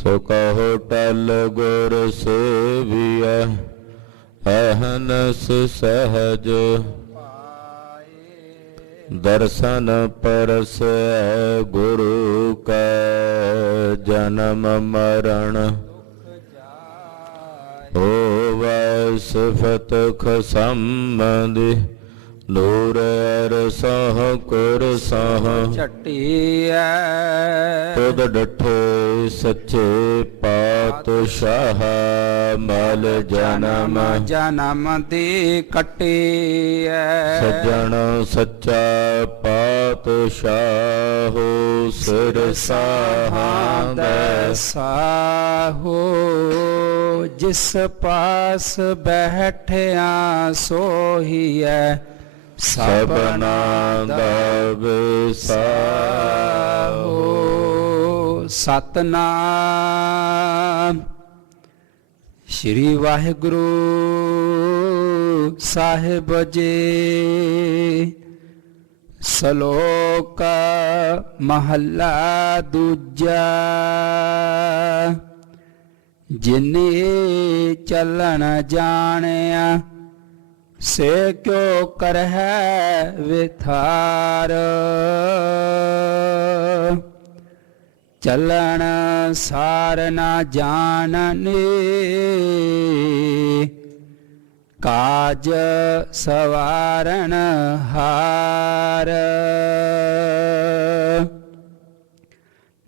सो कहो टल गुर सेविया अहनस सहज दर्शन परस गुरु का जन्म मरण होवै सिफत खसंबंधि दूर अर सह कुर सह छटिया खुद डठे सच्चे पातशाह मल जन्म जन्म दी कटिया सज्जन सच्चा पातशाह सिर साहां साहो जिस पास बैठिया सोहिए सबना दा विसाहो। सतनाम श्री वाहिगुरु साहिब जी। सलोक महला दूजा। जिने चलन जानिया से क्यों करह विथार। चलन सार न जानने काज सवारण हार।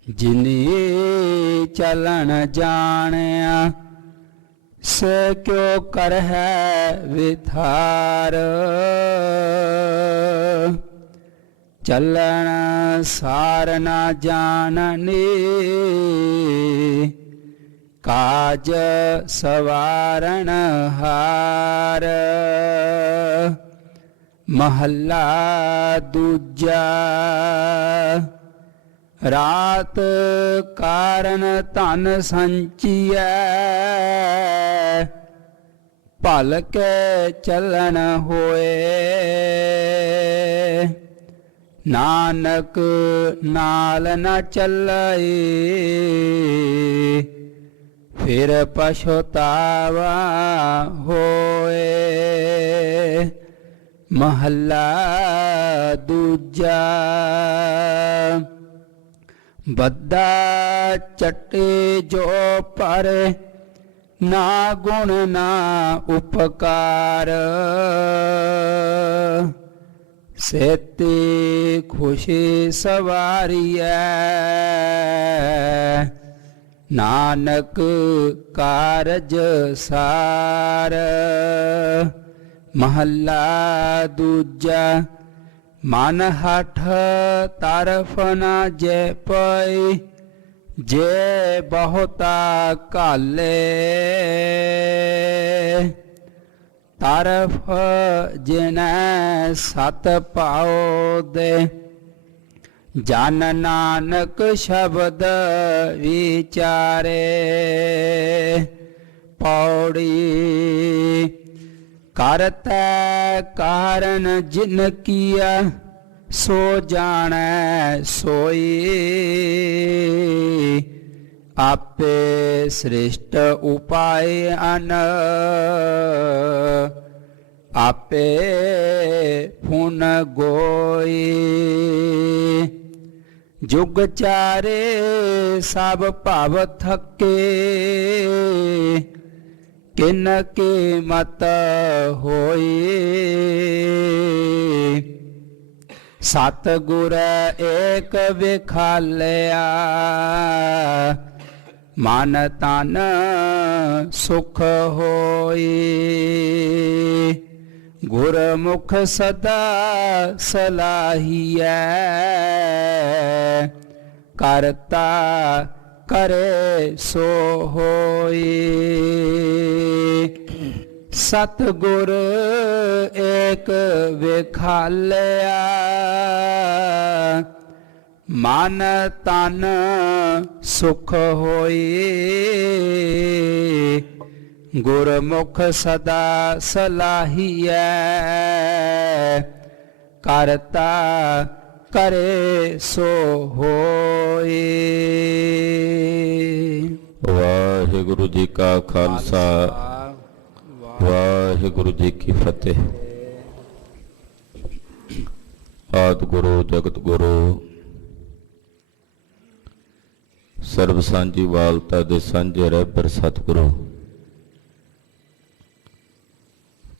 जिने चलन जानिया से क्यों करह विथार। चलन सार न जानने काज सवारण हार। महला दूजा। रात कारण धन संचिया भल के चलन होए। नानक नाल न चलाए फिर पछतावा होए। महला दूजा। बद्दा चटे जो पर ना गुण ना उपकार। सेते खुशी सवारिया नानक कारज सार। महला दूजा। मन हठ तरफ न जै पई जे बहुता काले। तरफ जिन सत पाओ दे जन नानक शब्द विचारे। पौड़ी करता कारण जिन किया सो जाने सोई। आपे श्रेष्ठ उपाय अन आपे फुन गोई। जुग चारे सब भाव थके किन के मत होई। सतगुर एक विखालिया मन तन सुख होई। गुरमुख सदा सलाहिया करता करे सो होई। सतगुर एक विखालिया मन तन सुख होई। गुरमुख सदा सलाहिया करता करे सो होए। ਵਾਹਿਗੁਰੂ ਜੀ ਕਾ ਖਾਲਸਾ ਵਾਹਿਗੁਰੂ ਜੀ ਕੀ ਫਤਿਹ। ਆਦਿ ਗੁਰੂ ਜਗਤ ਗੁਰੂ ਸਰਬ ਸਾਂਝੀ ਵਾਲਤਾ ਦੇ ਸਾਂਝੇ ਰਹਿਬਰ ਸਤਿਗੁਰੂ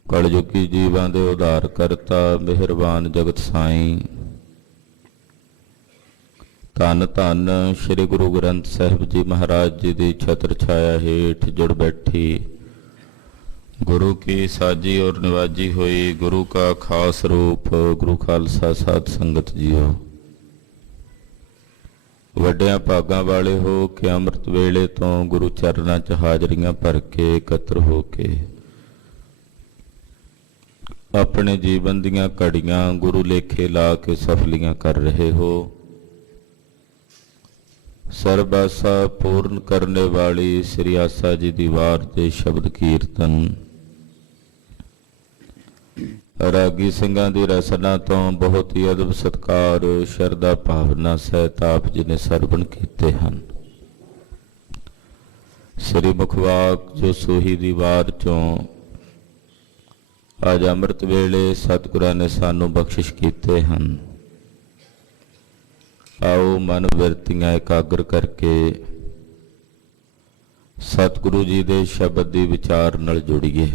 ਕਲਯੁਗੀ ਜੀਵਾਂ ਦੇ ਉਧਾਰ ਕਰਤਾ ਮਿਹਰਬਾਨ ਜਗਤ ਸਾਈਂ। ਧੰਨ ਧੰਨ ਸ੍ਰੀ ਗੁਰੂ ਗ੍ਰੰਥ ਸਾਹਿਬ ਜੀ ਮਹਾਰਾਜ ਜੀ ਦੀ ਛਤਰ ਛਾਇਆ ਹੇਠ ਜੁੜ ਬੈਠੀ ਗੁਰੂ ਕੀ ਸਾਜੀ ਔਰ ਨਿਵਾਜੀ ਹੋਈ ਗੁਰੂ ਕਾ ਖਾਸ ਰੂਪ ਗੁਰੂ ਖਾਲਸਾ ਸਾਧ ਸੰਗਤ ਜੀਓ। ਵੱਡਿਆਂ ਭਾਗਾਂ ਵਾਲੇ ਹੋ ਕੇ ਅੰਮ੍ਰਿਤ ਵੇਲੇ ਤੋਂ ਗੁਰੂ ਚਰਨਾਂ 'ਚ ਹਾਜ਼ਰੀਆਂ ਭਰ ਕੇ ਇਕੱਤਰ ਹੋ ਕੇ ਆਪਣੇ ਜੀਵਨ ਦੀਆਂ ਘੜੀਆਂ ਗੁਰੂ ਲੇਖੇ ਲਾ ਕੇ ਸਫਲੀਆਂ ਕਰ ਰਹੇ ਹੋ। ਸਰਬ ਆਸਾ ਪੂਰਨ ਕਰਨੇ ਵਾਲੀ ਸ੍ਰੀ ਆਸਾ ਜੀ ਦੀ ਵਾਰ ਦੇ ਸ਼ਬਦ ਕੀਰਤਨ ਰਾਗੀ ਸਿੰਘਾਂ ਦੀ ਰਸਨਾ ਤੋਂ ਬਹੁਤ ਹੀ ਅਦਬ ਸਤਿਕਾਰ ਸ਼ਰਧਾ ਭਾਵਨਾ ਸਹਿਤ ਆਪ ਜੀ ਨੇ ਸਰਵਣ ਕੀਤੇ ਹਨ। ਸ੍ਰੀ ਮੁਖਵਾਕ ਜੋ ਸੋਹੀ ਦੀ ਵਾਰ ਚੋਂ ਅੱਜ ਅੰਮ੍ਰਿਤ ਵੇਲੇ ਸਤਿਗੁਰਾਂ ਨੇ ਸਾਨੂੰ ਬਖਸ਼ਿਸ਼ ਕੀਤੇ ਹਨ। ਆਓ ਮਨ ਬਿਰਤੀਆਂ ਇਕਾਗਰ ਕਰਕੇ ਸਤਿਗੁਰੂ ਜੀ ਦੇ ਸ਼ਬਦ ਦੀ ਵਿਚਾਰ ਨਾਲ ਜੁੜੀਏ।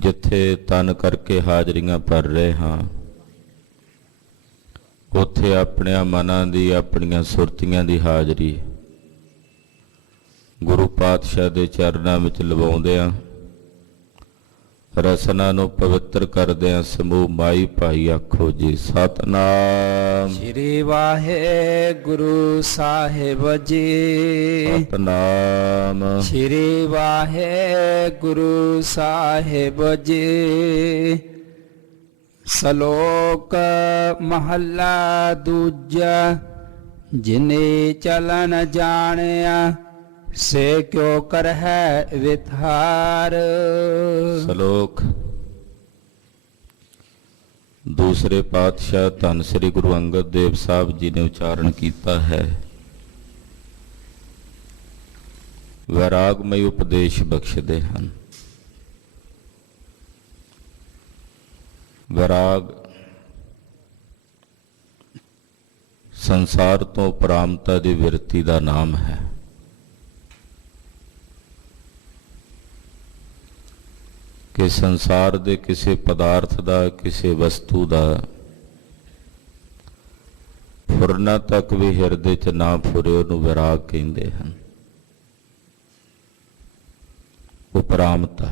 ਜਿੱਥੇ ਤਨ ਕਰਕੇ ਹਾਜ਼ਰੀਆਂ ਭਰ ਰਹੇ ਹਾਂ ਉੱਥੇ ਆਪਣਿਆਂ ਮਨਾਂ ਦੀ ਆਪਣੀਆਂ ਸੁਰਤੀਆਂ ਦੀ ਹਾਜ਼ਰੀ ਗੁਰੂ ਪਾਤਸ਼ਾਹ ਦੇ ਚਰਨਾਂ ਵਿੱਚ ਲਵਾਉਂਦਿਆਂ ਰਸਨਾ ਨੂੰ ਪਵਿੱਤਰ ਕਰਦਿਆਂ ਸਮੂਹ ਮਾਈ ਭਾਈ ਆਖੋ ਜੀ ਸਤਨਾਮ ਸ੍ਰੀ ਵਾਹਿਗੁਰੂ ਸਾਹਿਬ ਜੀ। ਸਤਨਾਮ ਸ੍ਰੀ ਵਾਹਿਗੁਰੂ ਸਾਹਿਬ ਜੀ। ਸ਼ਲੋਕ ਮਹੱਲਾ ਦੂਜਾ। ਜਿਨੇ ਚਲਨ ਜਾਣਿਆ ਸੇ ਕਿਉ ਕਰਹਿ ਵਿਥਾਰ। ਸ਼ਲੋਕ ਦੂਸਰੇ ਪਾਤਸ਼ਾਹ ਧੰਨ ਸ੍ਰੀ ਗੁਰੂ ਅੰਗਦ ਦੇਵ ਸਾਹਿਬ ਜੀ ਨੇ ਉਚਾਰਨ ਕੀਤਾ ਹੈ। ਵੈਰਾਗਮਈ ਉਪਦੇਸ਼ ਬਖਸ਼ਦੇ ਹਨ। ਵੈਰਾਗ ਸੰਸਾਰ ਤੋਂ ਉਪਰਾਮਤਾ ਦੀ ਵਿਰਤੀ ਦਾ ਨਾਮ ਹੈ। ਕਿ ਸੰਸਾਰ ਦੇ ਕਿਸੇ ਪਦਾਰਥ ਦਾ ਕਿਸੇ ਵਸਤੂ ਦਾ ਫੁਰਨਾ ਤੱਕ ਵੀ ਹਿਰਦੇ 'ਚ ਨਾ ਫੁਰੇ ਉਹਨੂੰ ਵਿਰਾਗ ਕਹਿੰਦੇ ਹਨ। ਉਪਰਾਮਤਾ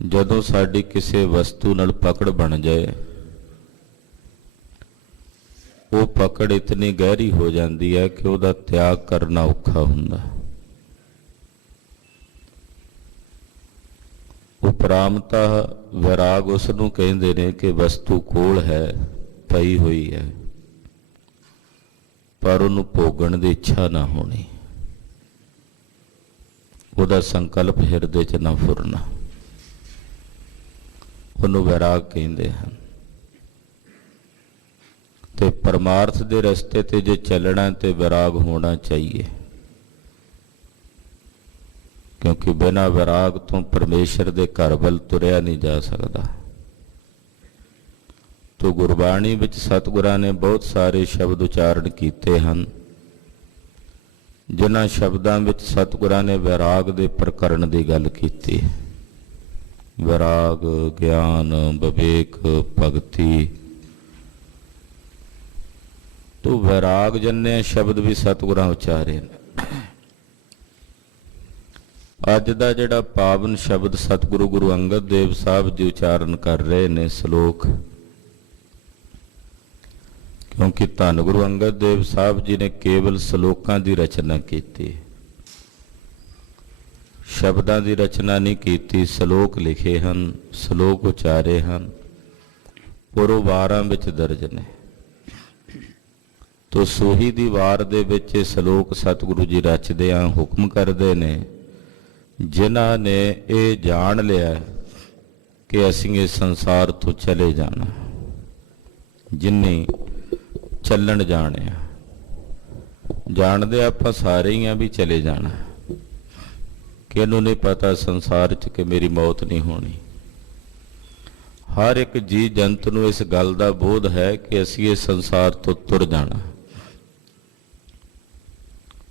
ਜਦੋਂ ਸਾਡੀ ਕਿਸੇ ਵਸਤੂ ਨਾਲ ਪਕੜ ਬਣ ਜਾਏ ਉਹ ਪਕੜ ਇਤਨੀ ਗਹਿਰੀ ਹੋ ਜਾਂਦੀ ਹੈ ਕਿ ਉਹਦਾ ਤਿਆਗ ਕਰਨਾ ਔਖਾ ਹੁੰਦਾ। ਉਪਰਾਮਤਾ ਵਿਰਾਗ ਉਸ ਨੂੰ ਕਹਿੰਦੇ ਨੇ ਕਿ ਵਸਤੂ ਕੋਲ ਹੈ ਪਈ ਹੋਈ ਹੈ ਪਰ ਉਹਨੂੰ ਭੋਗਣ ਦੀ ਇੱਛਾ ਨਾ ਹੋਣੀ, ਉਹਦਾ ਸੰਕਲਪ ਹਿਰਦੇ 'ਚ ਨਾ ਫੁਰਨਾ, ਉਹਨੂੰ ਵਿਰਾਗ ਕਹਿੰਦੇ ਹਨ। ਤੇ ਪਰਮਾਰਥ ਦੇ ਰਸਤੇ ਤੇ ਜੇ ਚੱਲਣਾ ਤੇ ਵਿਰਾਗ ਹੋਣਾ ਚਾਹੀਏ ਕਿਉਂਕਿ ਬਿਨਾਂ ਵਿਰਾਗ ਤੋਂ ਪਰਮੇਸ਼ਰ ਦੇ ਘਰ ਵੱਲ ਤੁਰਿਆ ਨਹੀਂ ਜਾ ਸਕਦਾ। ਤੋ ਗੁਰਬਾਣੀ ਵਿੱਚ ਸਤਿਗੁਰਾਂ ਨੇ ਬਹੁਤ ਸਾਰੇ ਸ਼ਬਦ ਉਚਾਰਨ ਕੀਤੇ ਹਨ ਜਿਨ੍ਹਾਂ ਸ਼ਬਦਾਂ ਵਿੱਚ ਸਤਿਗੁਰਾਂ ਨੇ ਵਿਰਾਗ ਦੇ ਪ੍ਰਕਰਣ ਦੀ ਗੱਲ ਕੀਤੀ। ਵਿਰਾਗ, ਗਿਆਨ, ਵਿਵੇਕ, ਭਗਤੀ। ਤੋ ਵਿਰਾਗ ਜੰਨੇ ਸ਼ਬਦ ਵੀ ਸਤਿਗੁਰਾਂ ਉਚਾਰੇ ਨੇ। ਅੱਜ ਦਾ ਜਿਹੜਾ ਪਾਵਨ ਸ਼ਬਦ ਸਤਿਗੁਰੂ ਗੁਰੂ ਅੰਗਦ ਦੇਵ ਸਾਹਿਬ ਜੀ ਉਚਾਰਨ ਕਰ ਰਹੇ ਨੇ ਸ਼ਲੋਕ, ਕਿਉਂਕਿ ਧੰਨ ਗੁਰੂ ਅੰਗਦ ਦੇਵ ਸਾਹਿਬ ਜੀ ਨੇ ਕੇਵਲ ਸ਼ਲੋਕਾਂ ਦੀ ਰਚਨਾ ਕੀਤੀ, ਸ਼ਬਦਾਂ ਦੀ ਰਚਨਾ ਨਹੀਂ ਕੀਤੀ। ਸ਼ਲੋਕ ਲਿਖੇ ਹਨ, ਸ਼ਲੋਕ ਉਚਾਰੇ ਹਨ, ਔਰ ਉਹ ਵਾਰਾਂ ਵਿੱਚ ਦਰਜ ਨੇ। ਤੋ ਸੋਹੀ ਦੀ ਵਾਰ ਦੇ ਵਿੱਚ ਇਹ ਸ਼ਲੋਕ ਸਤਿਗੁਰੂ ਜੀ ਰਚਦਿਆਂ ਹੁਕਮ ਕਰਦੇ ਨੇ ਜਿਨ੍ਹਾਂ ਨੇ ਇਹ ਜਾਣ ਲਿਆ ਕਿ ਅਸੀਂ ਇਸ ਸੰਸਾਰ ਤੋਂ ਚਲੇ ਜਾਣਾ। ਜਿਨੇ ਚੱਲਣ ਜਾਣਿਆ। ਜਾਣਦੇ ਆਪਾਂ ਸਾਰੇ ਹੀ ਆ ਵੀ ਚਲੇ ਜਾਣਾ, ਕਿਹਨੂੰ ਨਹੀਂ ਪਤਾ ਸੰਸਾਰ 'ਚ ਕਿ ਮੇਰੀ ਮੌਤ ਨਹੀਂ ਹੋਣੀ। ਹਰ ਇੱਕ ਜੀ ਜੰਤ ਨੂੰ ਇਸ ਗੱਲ ਦਾ ਬੋਧ ਹੈ ਕਿ ਅਸੀਂ ਇਸ ਸੰਸਾਰ ਤੋਂ ਤੁਰ ਜਾਣਾ,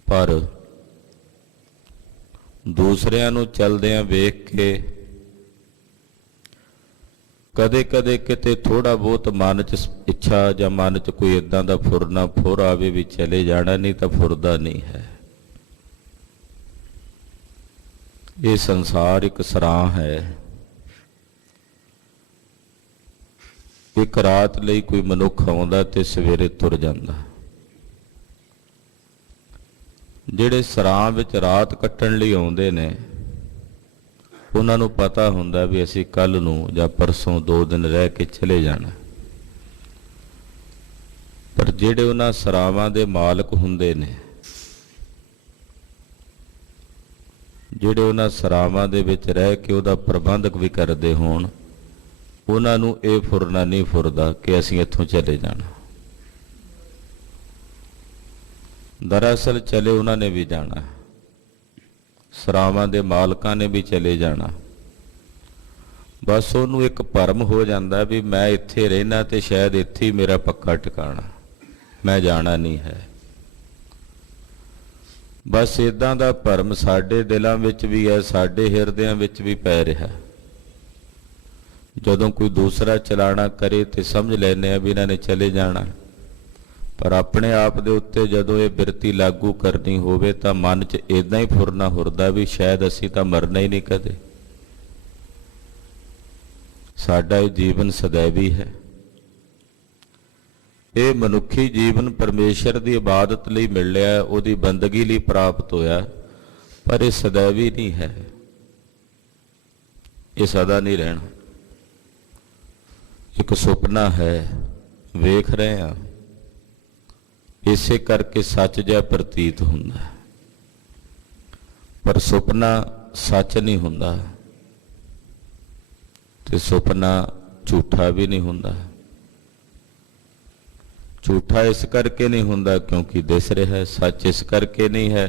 ਪਰ ਦੂਸਰਿਆਂ ਨੂੰ ਚਲਦਿਆਂ ਵੇਖ ਕੇ ਕਦੇ-ਕਦੇ ਕਿਤੇ ਥੋੜਾ ਬਹੁਤ ਮਨ 'ਚ ਇੱਛਾ ਜਾਂ ਮਨ 'ਚ ਕੋਈ ਇਦਾਂ ਦਾ ਫੁਰਨਾ ਫੁਰ ਆਵੇ ਵੀ ਚਲੇ ਜਾਣਾ, ਨਹੀਂ ਤਾਂ ਫੁਰਦਾ ਨਹੀਂ ਹੈ। ਇਹ ਸੰਸਾਰ ਇੱਕ ਸਰਾਂ ਹੈ। ਇੱਕ ਰਾਤ ਲਈ ਕੋਈ ਮਨੁੱਖ ਆਉਂਦਾ ਤੇ ਸਵੇਰੇ ਤੁਰ ਜਾਂਦਾ। ਜਿਹੜੇ ਸਰਾਂ ਵਿੱਚ ਰਾਤ ਕੱਟਣ ਲਈ ਆਉਂਦੇ ਨੇ ਉਹਨਾਂ ਨੂੰ ਪਤਾ ਹੁੰਦਾ ਵੀ ਅਸੀਂ ਕੱਲ ਨੂੰ ਜਾਂ ਪਰਸੋਂ 2 ਦਿਨ ਰਹਿ ਕੇ ਚਲੇ ਜਾਣਾ, ਪਰ ਜਿਹੜੇ ਉਹਨਾਂ ਸਰਾਵਾਂ ਦੇ ਮਾਲਕ ਹੁੰਦੇ ਨੇ, ਜਿਹੜੇ ਉਹਨਾਂ ਸਰਾਵਾਂ ਦੇ ਵਿੱਚ ਰਹਿ ਕੇ ਉਹਦਾ ਪ੍ਰਬੰਧਕ ਵੀ ਕਰਦੇ ਹੋਣ, ਉਹਨਾਂ ਨੂੰ ਇਹ ਫੁਰਨਾ ਨਹੀਂ ਫੁਰਦਾ ਕਿ ਅਸੀਂ ਇੱਥੋਂ ਚਲੇ ਜਾਣਾ। ਦਰਅਸਲ ਚਲੇ ਉਹਨਾਂ ਨੇ ਵੀ ਜਾਣਾ, ਸਰਾਵਾਂ ਦੇ ਮਾਲਕਾਂ ਨੇ ਵੀ ਚਲੇ ਜਾਣਾ। ਬਸ ਉਹਨੂੰ ਇੱਕ ਭਰਮ ਹੋ ਜਾਂਦਾ ਵੀ ਮੈਂ ਇੱਥੇ ਰਹਿਣਾ ਤੇ ਸ਼ਾਇਦ ਇੱਥੇ ਹੀ ਮੇਰਾ ਪੱਕਾ ਟਿਕਾਣਾ, ਮੈਂ ਜਾਣਾ ਨਹੀਂ ਹੈ। ਬਸ ਇਦਾਂ ਦਾ ਭਰਮ ਸਾਡੇ ਦਿਲਾਂ ਵਿੱਚ ਵੀ ਹੈ, ਸਾਡੇ ਹਿਰਦਿਆਂ ਵਿੱਚ ਵੀ ਪੈ ਰਿਹਾ। ਜਦੋਂ ਕੋਈ ਦੂਸਰਾ ਚਲਾਣਾ ਕਰੇ ਤੇ ਸਮਝ ਲੈਂਦੇ ਆ ਵੀ ਇਹਨਾਂ ਨੇ ਚਲੇ ਜਾਣਾ, ਪਰ ਆਪਣੇ ਆਪ ਦੇ ਉੱਤੇ ਜਦੋਂ ਇਹ ਬਿਰਤੀ ਲਾਗੂ ਕਰਨੀ ਹੋਵੇ ਤਾਂ ਮਨ 'ਚ ਇਦਾਂ ਹੀ ਫੁਰਨਾ ਹੁਰਦਾ ਵੀ ਸ਼ਾਇਦ ਅਸੀਂ ਤਾਂ ਮਰਨਾ ਹੀ ਨਹੀਂ ਕਦੇ। ਸਾਡਾ ਇਹ ਜੀਵਨ ਸदैवी ਹੈ। ਇਹ ਮਨੁੱਖੀ ਜੀਵਨ ਪਰਮੇਸ਼ਰ ਦੀ ਇਬਾਦਤ ਲਈ ਮਿਲਿਆ, ਉਹਦੀ ਬੰਦਗੀ ਲਈ ਪ੍ਰਾਪਤ ਹੋਇਆ, ਪਰ ਇਹ ਸदैवी ਨਹੀਂ ਹੈ, ਇਹ ਸਦਾ ਨਹੀਂ ਰਹਿਣਾ। ਇੱਕ ਸੁਪਨਾ ਹੈ, ਵੇਖ ਰਹੇ ਹਾਂ, ਇਸੇ ਕਰਕੇ ਸੱਚ ਜਿਹਾ ਪ੍ਰਤੀਤ ਹੁੰਦਾ, ਪਰ ਸੁਪਨਾ ਸੱਚ ਨਹੀਂ ਹੁੰਦਾ ਤੇ ਸੁਪਨਾ ਝੂਠਾ ਵੀ ਨਹੀਂ ਹੁੰਦਾ। ਝੂਠਾ ਇਸ ਕਰਕੇ ਨਹੀਂ ਹੁੰਦਾ ਕਿਉਂਕਿ ਦਿਸ ਰਿਹਾ ਹੈ, ਸੱਚ ਇਸ ਕਰਕੇ ਨਹੀਂ ਹੈ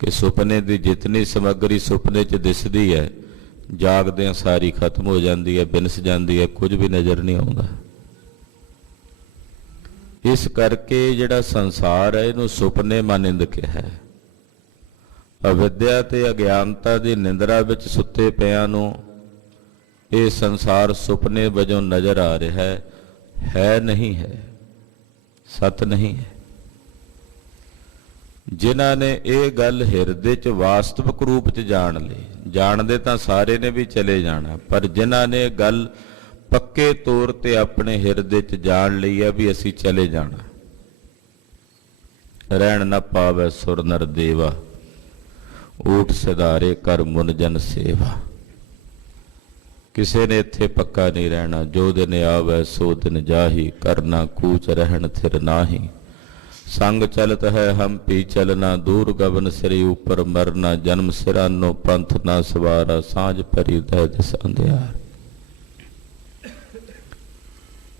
ਕਿ ਸੁਪਨੇ ਦੀ ਜਿਤਨੀ ਸਮੱਗਰੀ ਸੁਪਨੇ 'ਚ ਦਿਸਦੀ ਹੈ ਜਾਗਦਿਆਂ ਸਾਰੀ ਖਤਮ ਹੋ ਜਾਂਦੀ ਹੈ, ਬਿਨਸ ਜਾਂਦੀ ਹੈ, ਕੁਝ ਵੀ ਨਜ਼ਰ ਨਹੀਂ ਆਉਂਦਾ। ਇਸ ਕਰਕੇ ਜਿਹੜਾ ਸੰਸਾਰ ਹੈ ਇਹਨੂੰ ਸੁਪਨੇ ਮਾਨਿੰਦ ਕਿਹਾ ਹੈ। ਅਵਿਦਿਆ ਤੇ ਅਗਿਆਨਤਾ ਦੀ ਨਿੰਦਰਾ ਵਿੱਚ ਸੁੱਤੇ ਪਿਆਂ ਨੂੰ ਇਹ ਸੰਸਾਰ ਸੁਪਨੇ ਵਜੋਂ ਨਜ਼ਰ ਆ ਰਿਹਾ ਹੈ ਨਹੀਂ ਹੈ, ਸਤ ਨਹੀਂ ਹੈ। ਜਿਨ੍ਹਾਂ ਨੇ ਇਹ ਗੱਲ ਹਿਰਦੇ 'ਚ ਵਾਸਤਵਿਕ ਰੂਪ 'ਚ ਜਾਣ ਲਈ, ਜਾਣਦੇ ਤਾਂ ਸਾਰੇ ਨੇ ਵੀ ਚਲੇ ਜਾਣਾ, ਪਰ ਜਿਨ੍ਹਾਂ ਨੇ ਇਹ ਗੱਲ ਪੱਕੇ ਤੌਰ ਤੇ ਆਪਣੇ ਹਿਰਦੇ 'ਚ ਜਾਣ ਲਈ ਹੈ ਵੀ ਅਸੀਂ ਚਲੇ ਜਾਣਾ। ਰਹਿਣ ਨਾ ਪਾਵੇ ਸੁਰ ਨਰ ਦੇਵਾ, ਊਠ ਸਿਧਾਰੇ ਕਰ ਮੁਨ ਜਨ ਸੇਵਾ। ਕਿਸੇ ਨੇ ਇੱਥੇ ਪੱਕਾ ਨਹੀਂ ਰਹਿਣਾ, ਜੋ ਦਿਨ ਆਵੇ ਸੋ ਦਿਨ ਜਾਹੀ, ਕਰਨਾ ਕੂਚ ਰਹਿਣ ਥਿਰ ਨਾਹੀ। ਸੰਗ ਚਲਤ ਹੈ ਹਮ ਪੀ ਚਲਨਾ, ਦੂਰ ਗਗਨ ਸ੍ਰੀ ਉਪਰ ਮਰਨਾ। ਜਨਮ ਸਿਰਾਨੋ ਪੰਥ ਨਾ ਸਵਾਰਾ, ਸਾਂਝ ਪਰੀ ਦਹਿ ਦਿਸ ਅੰਧਿਆਰ।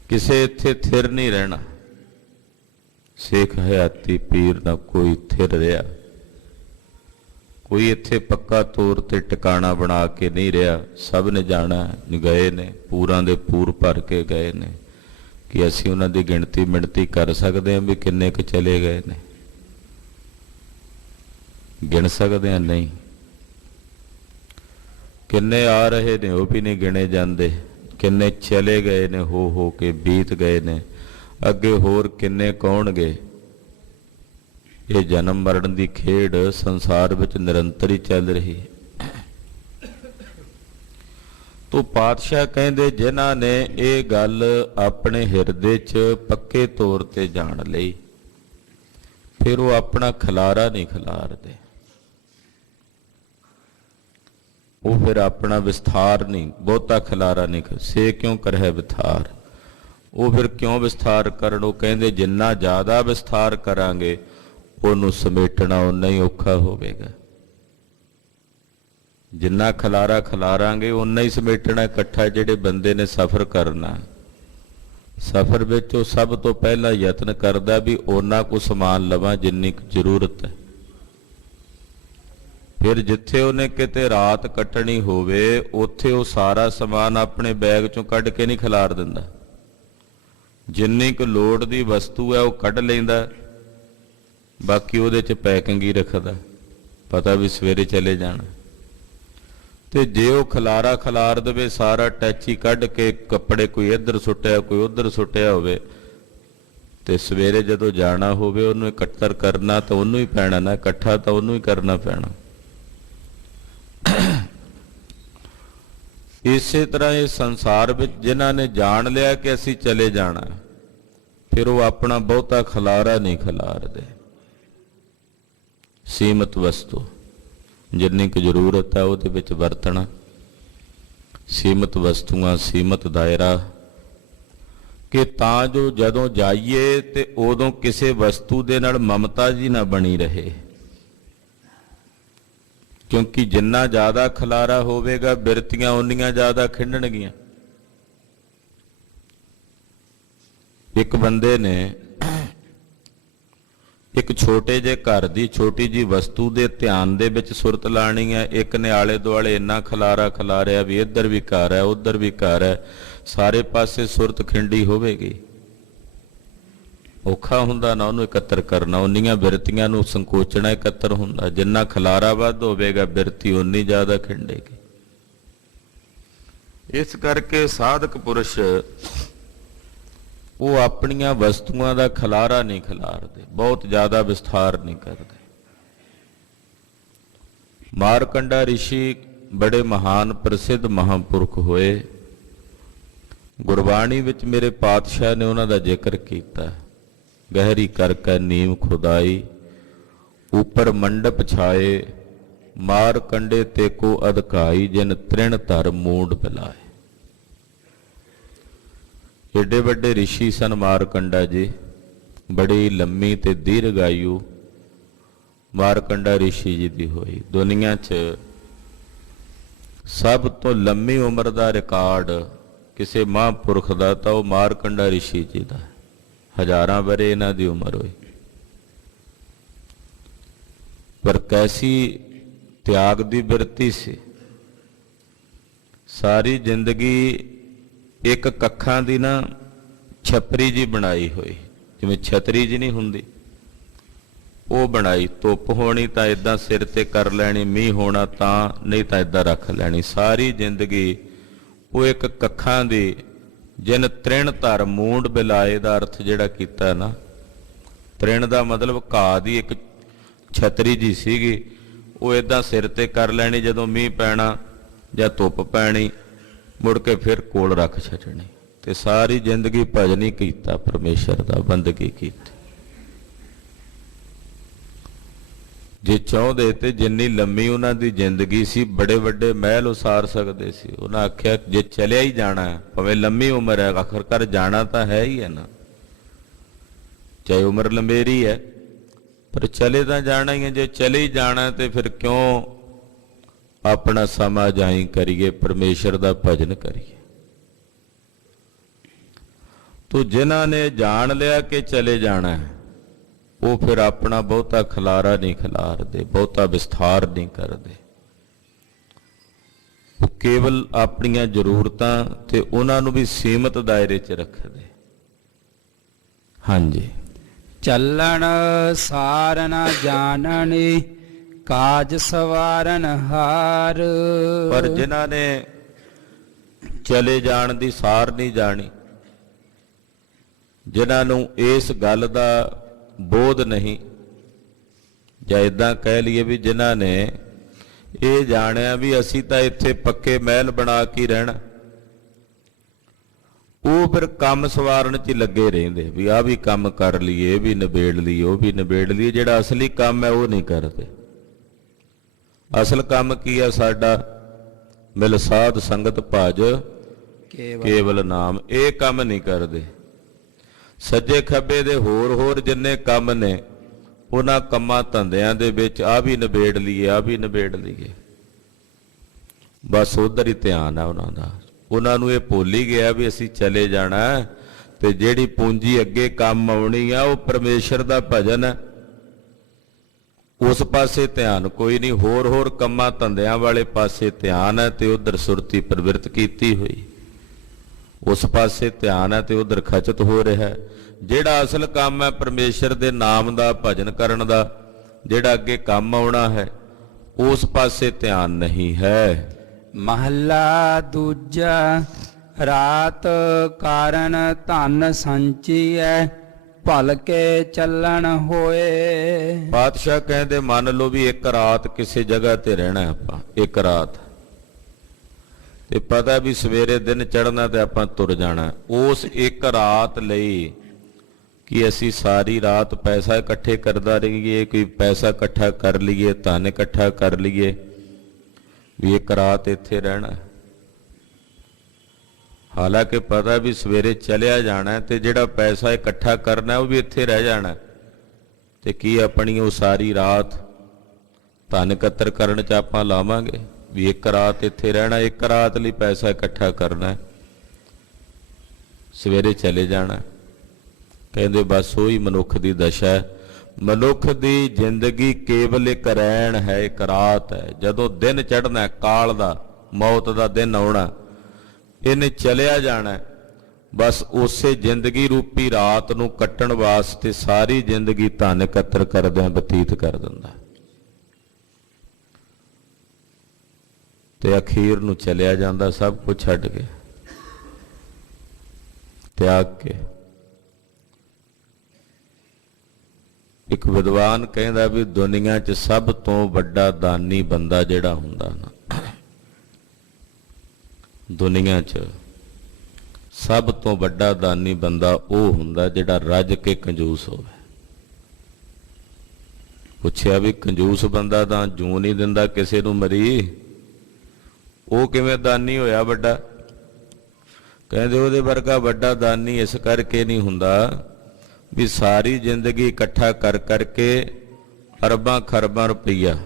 ਕਿਸੇ ਇੱਥੇ ਥਿਰ ਨਹੀਂ ਰਹਿਣਾ, ਸੇਖ ਹਯਾਤੀ ਪੀਰ ਨਾ ਕੋਈ ਥਿਰ ਰਿਹਾ। ਕੋਈ ਇੱਥੇ ਪੱਕਾ ਤੌਰ ਤੇ ਟਿਕਾਣਾ ਬਣਾ ਕੇ ਨਹੀਂ ਰਿਹਾ, ਸਭ ਨੇ ਜਾਣਾ। ਗਏ ਨੇ, ਪੂਰਾਂ ਦੇ ਪੂਰ ਭਰ ਕੇ ਗਏ ਨੇ ਕਿ ਅਸੀਂ ਉਹਨਾਂ ਦੀ ਗਿਣਤੀ ਮਿਣਤੀ ਕਰ ਸਕਦੇ ਹਾਂ ਵੀ ਕਿੰਨੇ ਕੁ ਚਲੇ ਗਏ ਨੇ, ਗਿਣ ਸਕਦੇ ਹਾਂ ਨਹੀਂ। ਕਿੰਨੇ ਆ ਰਹੇ ਨੇ ਉਹ ਵੀ ਨਹੀਂ ਗਿਣੇ ਜਾਂਦੇ, ਕਿੰਨੇ ਚਲੇ ਗਏ ਨੇ ਹੋ ਕੇ ਬੀਤ ਗਏ ਨੇ, ਅੱਗੇ ਹੋਰ ਕਿੰਨੇ ਕੌਣਗੇ। ਇਹ ਜਨਮ ਮਰਨ ਦੀ ਖੇਡ ਸੰਸਾਰ ਵਿੱਚ ਨਿਰੰਤਰ ਹੀ ਚੱਲ ਰਹੀ ਹੈ। ਤੋ ਪਾਤਸ਼ਾਹ ਕਹਿੰਦੇ ਜਿਨ੍ਹਾਂ ਨੇ ਇਹ ਗੱਲ ਆਪਣੇ ਹਿਰਦੇ 'ਚ ਪੱਕੇ ਤੌਰ ਤੇ ਜਾਣ ਲਈ, ਫਿਰ ਉਹ ਆਪਣਾ ਖਲਾਰਾ ਨਹੀਂ ਖਿਲਾਰਦੇ, ਉਹ ਫਿਰ ਆਪਣਾ ਵਿਸਥਾਰ ਨਹੀਂ, ਬਹੁਤਾ ਖਲਾਰਾ ਨਹੀਂ। ਸੇ ਕਿਉਂ ਕਰਹਿ ਵਿਥਾਰ, ਉਹ ਫਿਰ ਕਿਉਂ ਵਿਸਥਾਰ ਕਰਨ। ਉਹ ਕਹਿੰਦੇ ਜਿੰਨਾ ਜ਼ਿਆਦਾ ਵਿਸਥਾਰ ਕਰਾਂਗੇ ਉਹਨੂੰ ਸਮੇਟਣਾ ਉਨਾ ਹੀ ਔਖਾ ਹੋਵੇਗਾ, ਜਿੰਨਾ ਖਲਾਰਾ ਖਿਲਾਰਾਂਗੇ ਉਨਾ ਹੀ ਸਮੇਟਣਾ ਇਕੱਠਾ। ਜਿਹੜੇ ਬੰਦੇ ਨੇ ਸਫ਼ਰ ਕਰਨਾ ਸਫ਼ਰ ਵਿੱਚ ਉਹ ਸਭ ਤੋਂ ਪਹਿਲਾਂ ਯਤਨ ਕਰਦਾ ਵੀ ਓਨਾ ਕੁ ਸਮਾਨ ਲਵਾਂ ਜਿੰਨੀ ਕੁ ਜ਼ਰੂਰਤ ਹੈ। ਫਿਰ ਜਿੱਥੇ ਉਹਨੇ ਕਿਤੇ ਰਾਤ ਕੱਟਣੀ ਹੋਵੇ ਉੱਥੇ ਉਹ ਸਾਰਾ ਸਮਾਨ ਆਪਣੇ ਬੈਗ ਚੋਂ ਕੱਢ ਕੇ ਨਹੀਂ ਖਿਲਾਰ ਦਿੰਦਾ। ਜਿੰਨੀ ਕੁ ਲੋੜ ਦੀ ਵਸਤੂ ਹੈ ਉਹ ਕੱਢ ਲੈਂਦਾ, ਬਾਕੀ ਉਹਦੇ 'ਚ ਪੈਕਿੰਗ ਹੀ ਰੱਖਦਾ, ਪਤਾ ਵੀ ਸਵੇਰੇ ਚਲੇ ਜਾਣਾ। ਤੇ ਜੇ ਉਹ ਖਲਾਰਾ ਖਲਾਰ ਦੇਵੇ, ਸਾਰਾ ਟੈਚੀ ਕੱਢ ਕੇ ਕੱਪੜੇ ਕੋਈ ਇੱਧਰ ਸੁੱਟਿਆ ਕੋਈ ਉੱਧਰ ਸੁੱਟਿਆ ਹੋਵੇ, ਤੇ ਸਵੇਰੇ ਜਦੋਂ ਜਾਣਾ ਹੋਵੇ ਉਹਨੂੰ ਇਕੱਤਰ ਕਰਨਾ ਤਾਂ ਉਹਨੂੰ ਹੀ ਪੈਣਾ ਨਾ, ਇਕੱਠਾ ਤਾਂ ਉਹਨੂੰ ਹੀ ਕਰਨਾ ਪੈਣਾ। ਇਸੇ ਤਰ੍ਹਾਂ ਇਹ ਸੰਸਾਰ ਵਿੱਚ ਜਿਨ੍ਹਾਂ ਨੇ ਜਾਣ ਲਿਆ ਕਿ ਅਸੀਂ ਚਲੇ ਜਾਣਾ, ਫਿਰ ਉਹ ਆਪਣਾ ਬਹੁਤਾ ਖਲਾਰਾ ਨਹੀਂ ਖਿਲਾਰਦੇ। ਸੀਮਤ ਵਸਤੂ ਜਿੰਨੀ ਕੁ ਜ਼ਰੂਰਤ ਹੈ ਉਹਦੇ ਵਿੱਚ ਵਰਤਣਾ, ਸੀਮਤ ਵਸਤੂਆਂ, ਸੀਮਤ ਦਾਇਰਾ, ਕਿ ਤਾਂ ਜੋ ਜਦੋਂ ਜਾਈਏ ਤੇ ਉਦੋਂ ਕਿਸੇ ਵਸਤੂ ਦੇ ਨਾਲ ਮਮਤਾ ਜੀ ਨਾ ਬਣੀ ਰਹੇ। ਕਿਉਂਕਿ ਜਿੰਨਾ ਜ਼ਿਆਦਾ ਖਲਾਰਾ ਹੋਵੇਗਾ ਬਿਰਤੀਆਂ ਓਨੀਆਂ ਜ਼ਿਆਦਾ ਖਿੰਡਣਗੀਆਂ। ਇੱਕ ਬੰਦੇ ਨੇ ਇੱਕ ਛੋਟੇ ਜਿਹੇ ਘਰ ਦੀ ਛੋਟੀ ਜਿਹੀ ਵਸਤੂ ਦੇ ਧਿਆਨ ਦੇ ਵਿੱਚ ਸੁਰਤ ਲਾਣੀ ਹੈ। ਇੱਕ ਨੇ ਆਲੇ ਦੁਆਲੇ ਇੰਨਾ ਖਲਾਰਾ ਖਲਾਰਿਆ ਵੀ ਇੱਧਰ ਵੀ ਘਰ ਹੈ ਉੱਧਰ ਵੀ ਘਰ ਹੈ, ਸਾਰੇ ਪਾਸੇ ਸੁਰਤ ਖਿੰਡੀ ਹੋਵੇਗੀ। ਔਖਾ ਹੁੰਦਾ ਨਾ ਉਹਨੂੰ ਇਕੱਤਰ ਕਰਨਾ, ਉਨੀਆਂ ਬਿਰਤੀਆਂ ਨੂੰ ਸੰਕੋਚਣਾ ਇਕੱਤਰ ਹੁੰਦਾ। ਜਿੰਨਾ ਖਲਾਰਾ ਵੱਧ ਹੋਵੇਗਾ ਬਿਰਤੀ ਉਨੀ ਜ਼ਿਆਦਾ ਖਿੰਡੇਗੀ। ਇਸ ਕਰਕੇ ਸਾਧਕ ਪੁਰਸ਼ ਉਹ ਆਪਣੀਆਂ ਵਸਤੂਆਂ ਦਾ ਖਲਾਰਾ ਨਹੀਂ ਖਿਲਾਰਦੇ, ਬਹੁਤ ਜ਼ਿਆਦਾ ਵਿਸਥਾਰ ਨਹੀਂ ਕਰਦੇ। ਮਾਰਕੰਡਾ ਰਿਸ਼ੀ ਬੜੇ ਮਹਾਨ ਪ੍ਰਸਿੱਧ ਮਹਾਂਪੁਰਖ ਹੋਏ। ਗੁਰਬਾਣੀ ਵਿੱਚ ਮੇਰੇ ਪਾਤਸ਼ਾਹ ਨੇ ਉਹਨਾਂ ਦਾ ਜ਼ਿਕਰ ਕੀਤਾ। ਗਹਿਰੀ ਕਰਕੇ ਨੀਮ ਖੁਦਾਈ, ਉੱਪਰ ਮੰਡਪ ਛਾਏ, ਮਾਰ ਕੰਡੇ ਤੇ ਕੋ ਅਧਕਾਈ, ਜਿਨ ਤ੍ਰਿਣ ਧਰ ਮੂਡ ਬਿਲਾਏ। ਏਡੇ ਵੱਡੇ ਰਿਸ਼ੀ ਸਨ ਮਾਰਕੰਡਾ ਜੀ, ਬੜੀ ਲੰਮੀ ਤੇ ਦੀਰਘਾਯੂ ਮਾਰਕੰਡਾ ਰਿਸ਼ੀ ਜੀ ਦੀ ਹੋਈ। ਦੁਨੀਆ 'ਚ ਸਭ ਤੋਂ ਲੰਮੀ ਉਮਰ ਦਾ ਰਿਕਾਰਡ ਕਿਸੇ ਮਹਾਂਪੁਰਖ ਦਾ ਤਾਂ ਉਹ ਮਾਰਕੰਡਾ ਰਿਸ਼ੀ ਜੀ ਦਾ। ਹਜ਼ਾਰਾਂ ਵਰੇ ਇਹਨਾਂ ਦੀ ਉਮਰ ਹੋਈ, ਪਰ ਕੈਸੀ ਤਿਆਗ ਦੀ ਬਿਰਤੀ ਸੀ। ਸਾਰੀ ਜ਼ਿੰਦਗੀ ਇੱਕ ਕੱਖਾਂ ਦੀ ਨਾ ਛਪਰੀ ਜੀ ਬਣਾਈ ਹੋਈ, ਜਿਵੇਂ ਛਤਰੀ ਜੀ ਨਹੀਂ ਹੁੰਦੀ ਉਹ ਬਣਾਈ। ਧੁੱਪ ਹੋਣੀ ਤਾਂ ਇਦਾਂ ਸਿਰ ਤੇ ਕਰ ਲੈਣੀ, ਮੀਂਹ ਹੋਣਾ ਤਾਂ, ਨਹੀਂ ਤਾਂ ਇਦਾਂ ਰੱਖ ਲੈਣੀ। ਸਾਰੀ ਜ਼ਿੰਦਗੀ ਉਹ ਇੱਕ ਕੱਖਾਂ ਦੀ, ਜਿਨ ਤ੍ਰਿਣ ਧਰ ਮੂੰਡ ਬਿਲਾਏ ਦਾ ਅਰਥ ਜਿਹੜਾ ਕੀਤਾ ਨਾ, ਤ੍ਰਿਣ ਦਾ ਮਤਲਬ ਘਾਹ ਦੀ ਇੱਕ ਛਤਰੀ ਜੀ ਸੀਗੀ, ਉਹ ਇਦਾਂ ਸਿਰ ਤੇ ਕਰ ਲੈਣੀ, ਜਦੋਂ ਮੀਂਹ ਪੈਣਾ ਜਾਂ ਧੁੱਪ ਪੈਣੀ ਮੁੜ ਕੇ ਫਿਰ ਕੋਲ ਰੱਖ ਛੱਡਣੀ। ਤੇ ਸਾਰੀ ਜ਼ਿੰਦਗੀ ਭਜਨ ਹੀ ਕੀਤਾ, ਪਰਮੇਸ਼ਰ ਦਾ ਬੰਦਗੀ ਕੀਤੀ। ਜੇ ਚਾਹੁੰਦੇ ਤੇ ਜਿੰਨੀ ਲੰਮੀ ਉਹਨਾਂ ਦੀ ਜ਼ਿੰਦਗੀ ਸੀ, ਬੜੇ ਵੱਡੇ ਮਹਿਲ ਉਸਾਰ ਸਕਦੇ ਸੀ। ਉਹਨਾਂ ਆਖਿਆ ਜੇ ਚਲਿਆ ਹੀ ਜਾਣਾ, ਭਾਵੇਂ ਲੰਮੀ ਉਮਰ ਹੈ, ਆਖਰਕਾਰ ਜਾਣਾ ਤਾਂ ਹੈ ਹੀ ਹੈ ਨਾ, ਚਾਹੇ ਉਮਰ ਲੰਬੇਰੀ ਹੈ, ਪਰ ਚਲੇ ਤਾਂ ਜਾਣਾ ਹੀ ਹੈ। ਜੇ ਚਲੇ ਹੀ ਜਾਣਾ ਤੇ ਫਿਰ ਕਿਉਂ ਆਪਣਾ ਸਮਾਂ ਜਾਈ ਕਰੀਏ, ਪਰਮੇਸ਼ਰ ਦਾ ਭਜਨ ਕਰੀਏ। ਤੋ ਜਿਨ੍ਹਾਂ ਨੇ ਜਾਣ ਲਿਆ ਕਿ ਚਲੇ ਜਾਣਾ ਹੈ, ਉਹ ਫਿਰ ਆਪਣਾ ਬਹੁਤਾ ਖਲਾਰਾ ਨਹੀਂ ਖਿਲਾਰਦੇ, ਬਹੁਤਾ ਵਿਸਥਾਰ ਨਹੀਂ ਕਰਦੇ। ਉਹ ਕੇਵਲ ਆਪਣੀਆਂ ਜ਼ਰੂਰਤਾਂ ਤੇ ਉਹਨਾਂ ਨੂੰ ਵੀ ਸੀਮਤ ਦਾਇਰੇ 'ਚ ਰੱਖਦੇ। ਹਾਂਜੀ। ਚੱਲਣ ਸਾਰਨ ਜਾਣਨੀ, ਕਾਜ ਸਵਾਰਨ ਹਾਰ। ਪਰ ਜਿਨ੍ਹਾਂ ਨੇ ਚਲੇ ਜਾਣ ਦੀ ਸਾਰ ਨਹੀਂ ਜਾਣੀ, ਜਿਨ੍ਹਾਂ ਨੂੰ ਇਸ ਗੱਲ ਦਾ ਬੋਧ ਨਹੀਂ, ਜਾਂ ਇਦਾਂ ਕਹਿ ਲਈਏ ਵੀ ਜਿਨ੍ਹਾਂ ਨੇ ਇਹ ਜਾਣਿਆ ਵੀ ਅਸੀਂ ਤਾਂ ਇੱਥੇ ਪੱਕੇ ਮਹਿਲ ਬਣਾ ਕੇ ਰਹਿਣਾ, ਉਹ ਫਿਰ ਕੰਮ ਸਵਾਰਨ 'ਚ ਲੱਗੇ ਰਹਿੰਦੇ ਵੀ ਆਹ ਵੀ ਕੰਮ ਕਰ ਲਈਏ, ਇਹ ਵੀ ਨਿਬੇੜ ਲਈਏ, ਉਹ ਵੀ ਨਿਬੇੜ ਲਈਏ। ਜਿਹੜਾ ਅਸਲੀ ਕੰਮ ਹੈ ਉਹ ਨਹੀਂ ਕਰਦੇ। ਅਸਲ ਕੰਮ ਕੀ ਹੈ ਸਾਡਾ? ਮਿਲ ਸਾਧ ਸੰਗਤ ਭਜ ਕੇਵਲ ਨਾਮ। ਇਹ ਕੰਮ ਨਹੀਂ ਕਰਦੇ। ਸੱਜੇ ਖੱਬੇ ਦੇ ਹੋਰ ਜਿੰਨੇ ਕੰਮ ਨੇ, ਉਹਨਾਂ ਕੰਮਾਂ ਧੰਦਿਆਂ ਦੇ ਵਿੱਚ ਆਹ ਵੀ ਨਿਬੇੜ ਲਈਏ, ਆਹ ਵੀ ਨਿਬੇੜ ਲਈਏ, ਬਸ ਉਧਰ ਹੀ ਧਿਆਨ ਹੈ ਉਹਨਾਂ ਦਾ। ਉਹਨਾਂ ਨੂੰ ਇਹ ਭੁੱਲ ਹੀ ਗਿਆ ਵੀ ਅਸੀਂ ਚਲੇ ਜਾਣਾ, ਤੇ ਜਿਹੜੀ ਪੂੰਜੀ ਅੱਗੇ ਕੰਮ ਆਉਣੀ ਆ ਉਹ ਪਰਮੇਸ਼ਰ ਦਾ ਭਜਨ ਹੈ। ਉਸ ਪਾਸੇ ਧਿਆਨ ਕੋਈ ਨਹੀਂ, ਹੋਰ ਕੰਮਾਂ ਧੰਦਿਆਂ ਵਾਲੇ ਪਾਸੇ ਧਿਆਨ ਹੈ ਤੇ ਉਧਰ ਸੁਰਤੀ ਪ੍ਰਵਿਰਤ ਕੀਤੀ ਹੋਈ, ਉਸ ਪਾਸੇ ਧਿਆਨ ਹੈ ਤੇ ਉਧਰ ਖਚਤ ਹੋ ਰਿਹਾ। ਜਿਹੜਾ ਅਸਲ ਕੰਮ ਹੈ ਪਰਮੇਸ਼ਰ ਦੇ ਨਾਮ ਦਾ ਭਜਨ ਕਰਨ ਦਾ, ਜਿਹੜਾ ਅੱਗੇ ਕੰਮ ਆਉਣਾ ਹੈ, ਉਸ ਪਾਸੇ ਧਿਆਨ ਨਹੀਂ ਹੈ। ਮਹੱਲਾ ਦੂਜਾ। ਰਾਤ ਕਾਰਨ ਧਨ ਸੰਚੀਐ, ਭਲ ਕੇ ਚੱਲਣ ਹੋਏ। ਪਾਤਸ਼ਾਹ ਕਹਿੰਦੇ ਮੰਨ ਲਓ ਵੀ ਇੱਕ ਰਾਤ ਕਿਸੇ ਜਗ੍ਹਾ ਤੇ ਰਹਿਣਾ ਆਪਾਂ, ਇੱਕ ਰਾਤ, ਤੇ ਪਤਾ ਵੀ ਸਵੇਰੇ ਦਿਨ ਚੜ੍ਹਨਾ ਤੇ ਆਪਾਂ ਤੁਰ ਜਾਣਾ। ਉਸ ਇੱਕ ਰਾਤ ਲਈ ਕਿ ਅਸੀਂ ਸਾਰੀ ਰਾਤ ਪੈਸਾ ਇਕੱਠੇ ਕਰਦਾ ਰਹੀਏ, ਕੋਈ ਪੈਸਾ ਇਕੱਠਾ ਕਰ ਲਈਏ, ਧਨ ਇਕੱਠਾ ਕਰ ਲਈਏ ਵੀ ਇੱਕ ਰਾਤ ਇੱਥੇ ਰਹਿਣਾ। ਹਾਲਾਂਕਿ ਪਤਾ ਵੀ ਸਵੇਰੇ ਚਲਿਆ ਜਾਣਾ ਤੇ ਜਿਹੜਾ ਪੈਸਾ ਇਕੱਠਾ ਕਰਨਾ ਉਹ ਵੀ ਇੱਥੇ ਰਹਿ ਜਾਣਾ, ਤੇ ਕੀ ਆਪਣੀ ਉਹ ਸਾਰੀ ਰਾਤ ਧਨ ਇਕੱਤਰ ਕਰਨ 'ਚ ਆਪਾਂ ਲਾਵਾਂਗੇ ਵੀ ਇੱਕ ਰਾਤ ਇੱਥੇ ਰਹਿਣਾ, ਇੱਕ ਰਾਤ ਲਈ ਪੈਸਾ ਇਕੱਠਾ ਕਰਨਾ, ਸਵੇਰੇ ਚਲੇ ਜਾਣਾ। ਕਹਿੰਦੇ ਬਸ ਉਹੀ ਮਨੁੱਖ ਦੀ ਦਸ਼ਾ ਹੈ। ਮਨੁੱਖ ਦੀ ਜ਼ਿੰਦਗੀ ਕੇਵਲ ਇੱਕ ਰਹਿਣ ਹੈ, ਇੱਕ ਰਾਤ ਹੈ। ਜਦੋਂ ਦਿਨ ਚੜ੍ਹਨਾ, ਕਾਲ ਦਾ, ਮੌਤ ਦਾ ਦਿਨ ਆਉਣਾ, ਇਹਨੇ ਚਲਿਆ ਜਾਣਾ। ਬਸ ਉਸੇ ਜ਼ਿੰਦਗੀ ਰੂਪੀ ਰਾਤ ਨੂੰ ਕੱਟਣ ਵਾਸਤੇ ਸਾਰੀ ਜ਼ਿੰਦਗੀ ਧਨ ਇਕੱਤਰ ਕਰਦਿਆਂ ਬਤੀਤ ਕਰ ਦਿੰਦਾ, ਤੇ ਅਖੀਰ ਨੂੰ ਚਲਿਆ ਜਾਂਦਾ ਸਭ ਕੁਝ ਛੱਡ ਕੇ, ਤਿਆਗ ਕੇ। ਇੱਕ ਵਿਦਵਾਨ ਕਹਿੰਦਾ ਵੀ ਦੁਨੀਆ 'ਚ ਸਭ ਤੋਂ ਵੱਡਾ ਦਾਨੀ ਬੰਦਾ ਜਿਹੜਾ ਹੁੰਦਾ ਨਾ, ਦੁਨੀਆ 'ਚ ਸਭ ਤੋਂ ਵੱਡਾ ਦਾਨੀ ਬੰਦਾ ਉਹ ਹੁੰਦਾ ਜਿਹੜਾ ਰੱਜ ਕੇ ਕੰਜੂਸ ਹੋਵੇ। ਪੁੱਛਿਆ ਵੀ ਕੰਜੂਸ ਬੰਦਾ ਤਾਂ ਜੂੰ ਨਹੀਂ ਦਿੰਦਾ ਕਿਸੇ ਨੂੰ ਮਰੀ, ਉਹ ਕਿਵੇਂ ਦਾਨੀ ਹੋਇਆ ਵੱਡਾ? ਕਹਿੰਦੇ ਉਹਦੇ ਵਰਗਾ ਵੱਡਾ ਦਾਨੀ ਇਸ ਕਰਕੇ ਨਹੀਂ ਹੁੰਦਾ ਵੀ ਸਾਰੀ ਜ਼ਿੰਦਗੀ ਇਕੱਠਾ ਕਰ ਕਰਕੇ ਅਰਬਾਂ ਖਰਬਾਂ ਰੁਪਈਆ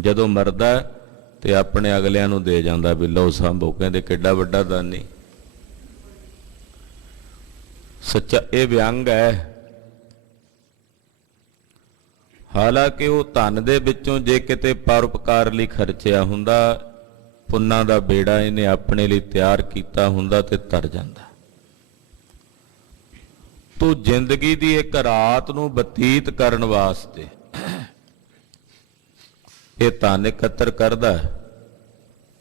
ਜਦੋਂ ਮਰਦਾ ਤੇ ਆਪਣੇ ਅਗਲਿਆਂ ਨੂੰ ਦੇ ਜਾਂਦਾ ਵੀ ਲਓ ਸੰਭੋ। ਕਹਿੰਦੇ ਕਿੱਡਾ ਵੱਡਾ ਦਾਨੀ। ਸੱਚਾ ਇਹ ਵਿਅੰਗ ਹੈ। ਹਾਲਾਂਕਿ ਉਹ ਧਨ ਦੇ ਵਿੱਚੋਂ ਜੇ ਕਿਤੇ ਪਰਉਪਕਾਰ ਲਈ ਖਰਚਿਆ ਹੁੰਦਾ, ਪੁੰਨਾਂ ਦਾ ਬੇੜਾ ਇਹਨੇ ਆਪਣੇ ਲਈ ਤਿਆਰ ਕੀਤਾ ਹੁੰਦਾ ਤੇ ਤਰ ਜਾਂਦਾ। ਤੂੰ ਜ਼ਿੰਦਗੀ ਦੀ ਇੱਕ ਰਾਤ ਨੂੰ ਬਤੀਤ ਕਰਨ ਵਾਸਤੇ ਇਹ ਧਨ ਇਕੱਤਰ ਕਰਦਾ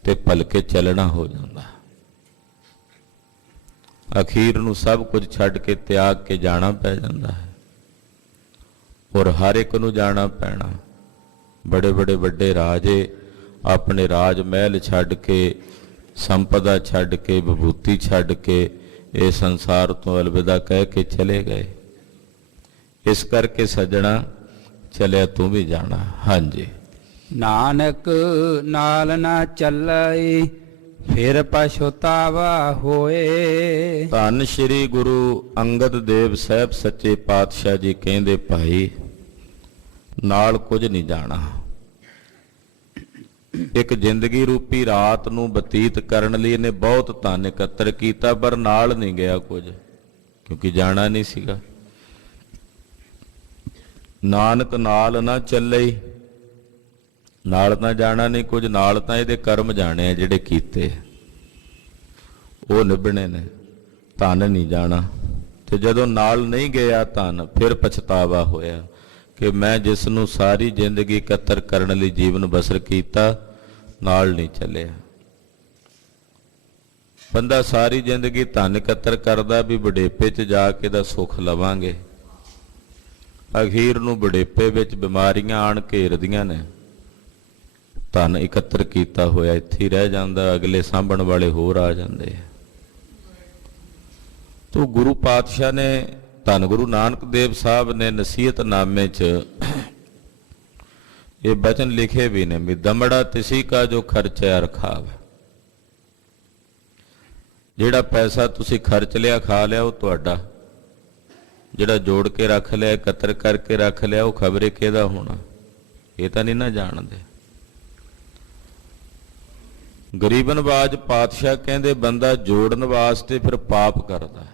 ਤੇ ਭਲਕੇ ਚੱਲਣਾ ਹੋ ਜਾਂਦਾ। ਅਖੀਰ ਨੂੰ ਸਭ ਕੁਝ ਛੱਡ ਕੇ ਤਿਆਗ ਕੇ ਜਾਣਾ ਪੈ ਜਾਂਦਾ ਹੈ, ਔਰ ਹਰ ਇੱਕ ਨੂੰ ਜਾਣਾ ਪੈਣਾ। ਬੜੇ ਬੜੇ ਵੱਡੇ ਰਾਜੇ ਆਪਣੇ ਰਾਜ ਮਹਿਲ ਛੱਡ ਕੇ, ਸੰਪਦਾ ਛੱਡ ਕੇ, ਵਿਭੂਤੀ ਛੱਡ ਕੇ ਇਹ ਸੰਸਾਰ ਤੋਂ ਅਲਵਿਦਾ ਕਹਿ ਕੇ ਚਲੇ ਗਏ। ਇਸ ਕਰਕੇ ਸੱਜਣਾ ਚਲਿਆ ਤੂੰ ਵੀ ਜਾਣਾ। ਹਾਂਜੀ। ਨਾਨਕ ਨਾਲ ਨਾ ਚੱਲਈ, ਫਿਰ ਪਛਤਾਵਾ ਹੋਏ। ਧੰਨ ਸ਼੍ਰੀ ਗੁਰੂ ਅੰਗਦ ਦੇਵ ਸਾਹਿਬ ਸੱਚੇ ਪਾਤਸ਼ਾਹ ਜੀ ਕਹਿੰਦੇ ਭਾਈ ਨਾਲ ਕੁਝ ਨਹੀਂ ਜਾਣਾ। ਇੱਕ ਜ਼ਿੰਦਗੀ ਰੂਪੀ ਰਾਤ ਨੂੰ ਬਤੀਤ ਕਰਨ ਲਈ ਇਹਨੇ ਬਹੁਤ ਧਨ ਇਕੱਤਰ ਕੀਤਾ, ਪਰ ਨਾਲ ਨਹੀਂ ਗਿਆ ਕੁਝ, ਕਿਉਂਕਿ ਜਾਣਾ ਨਹੀਂ ਸੀਗਾ। ਨਾਨਕ ਨਾਲ ਨਾ ਚੱਲੇ, ਨਾਲ ਤਾਂ ਜਾਣਾ ਨਹੀਂ ਕੁਝ, ਨਾਲ ਤਾਂ ਇਹਦੇ ਕਰਮ ਜਾਣੇ ਆ ਜਿਹੜੇ ਕੀਤੇ, ਉਹ ਨਿਭਣੇ ਨੇ, ਧਨ ਨਹੀਂ ਜਾਣਾ। ਤੇ ਜਦੋਂ ਨਾਲ ਨਹੀਂ ਗਿਆ ਧਨ, ਫਿਰ ਪਛਤਾਵਾ ਹੋਇਆ ਕਿ ਮੈਂ ਜਿਸ ਨੂੰ ਸਾਰੀ ਜ਼ਿੰਦਗੀ ਇਕੱਤਰ ਕਰਨ ਲਈ ਜੀਵਨ ਬਸਰ ਕੀਤਾ, ਨਾਲ ਨਹੀਂ ਚੱਲਿਆ। ਬੰਦਾ ਸਾਰੀ ਜ਼ਿੰਦਗੀ ਧਨ ਇਕੱਤਰ ਕਰਦਾ ਵੀ ਬੁਢੇਪੇ 'ਚ ਜਾ ਕੇ ਦਾ ਸੁੱਖ ਲਵਾਂਗੇ, ਅਖੀਰ ਨੂੰ ਬੁਢੇਪੇ ਵਿੱਚ ਬਿਮਾਰੀਆਂ ਆਣ ਘੇਰਦੀਆਂ ਨੇ। ਧਨ ਇਕੱਤਰ ਕੀਤਾ ਹੋਇਆ ਇੱਥੇ ਹੀ ਰਹਿ ਜਾਂਦਾ, ਅਗਲੇ ਸਾਂਭਣ ਵਾਲੇ ਹੋਰ ਆ ਜਾਂਦੇ ਆ। ਤੋ ਗੁਰੂ ਪਾਤਸ਼ਾਹ ਨੇ, ਧੰਨ ਗੁਰੂ ਨਾਨਕ ਦੇਵ ਸਾਹਿਬ ਨੇ ਨਸੀਹਤਨਾਮੇ 'ਚ ਇਹ ਬਚਨ ਲਿਖੇ ਵੀ ਨੇ ਵੀ ਦਮੜਾ ਤਿਸੀ ਕਾ ਜੋ ਖਰਚਿਆ ਰਖਾਵ। ਜਿਹੜਾ ਪੈਸਾ ਤੁਸੀਂ ਖਰਚ ਲਿਆ, ਖਾ ਲਿਆ, ਉਹ ਤੁਹਾਡਾ। ਜਿਹੜਾ ਜੋੜ ਕੇ ਰੱਖ ਲਿਆ, ਇਕੱਤਰ ਕਰਕੇ ਰੱਖ ਲਿਆ, ਉਹ ਖਬਰੇ ਕਿਹਦਾ ਹੋਣਾ, ਇਹ ਤਾਂ ਨਹੀਂ ਨਾ ਜਾਣਦੇ। ਗਰੀਬਨਵਾਜ ਪਾਤਸ਼ਾਹ ਕਹਿੰਦੇ ਬੰਦਾ ਜੋੜਨ ਵਾਸਤੇ ਫਿਰ ਪਾਪ ਕਰਦਾ,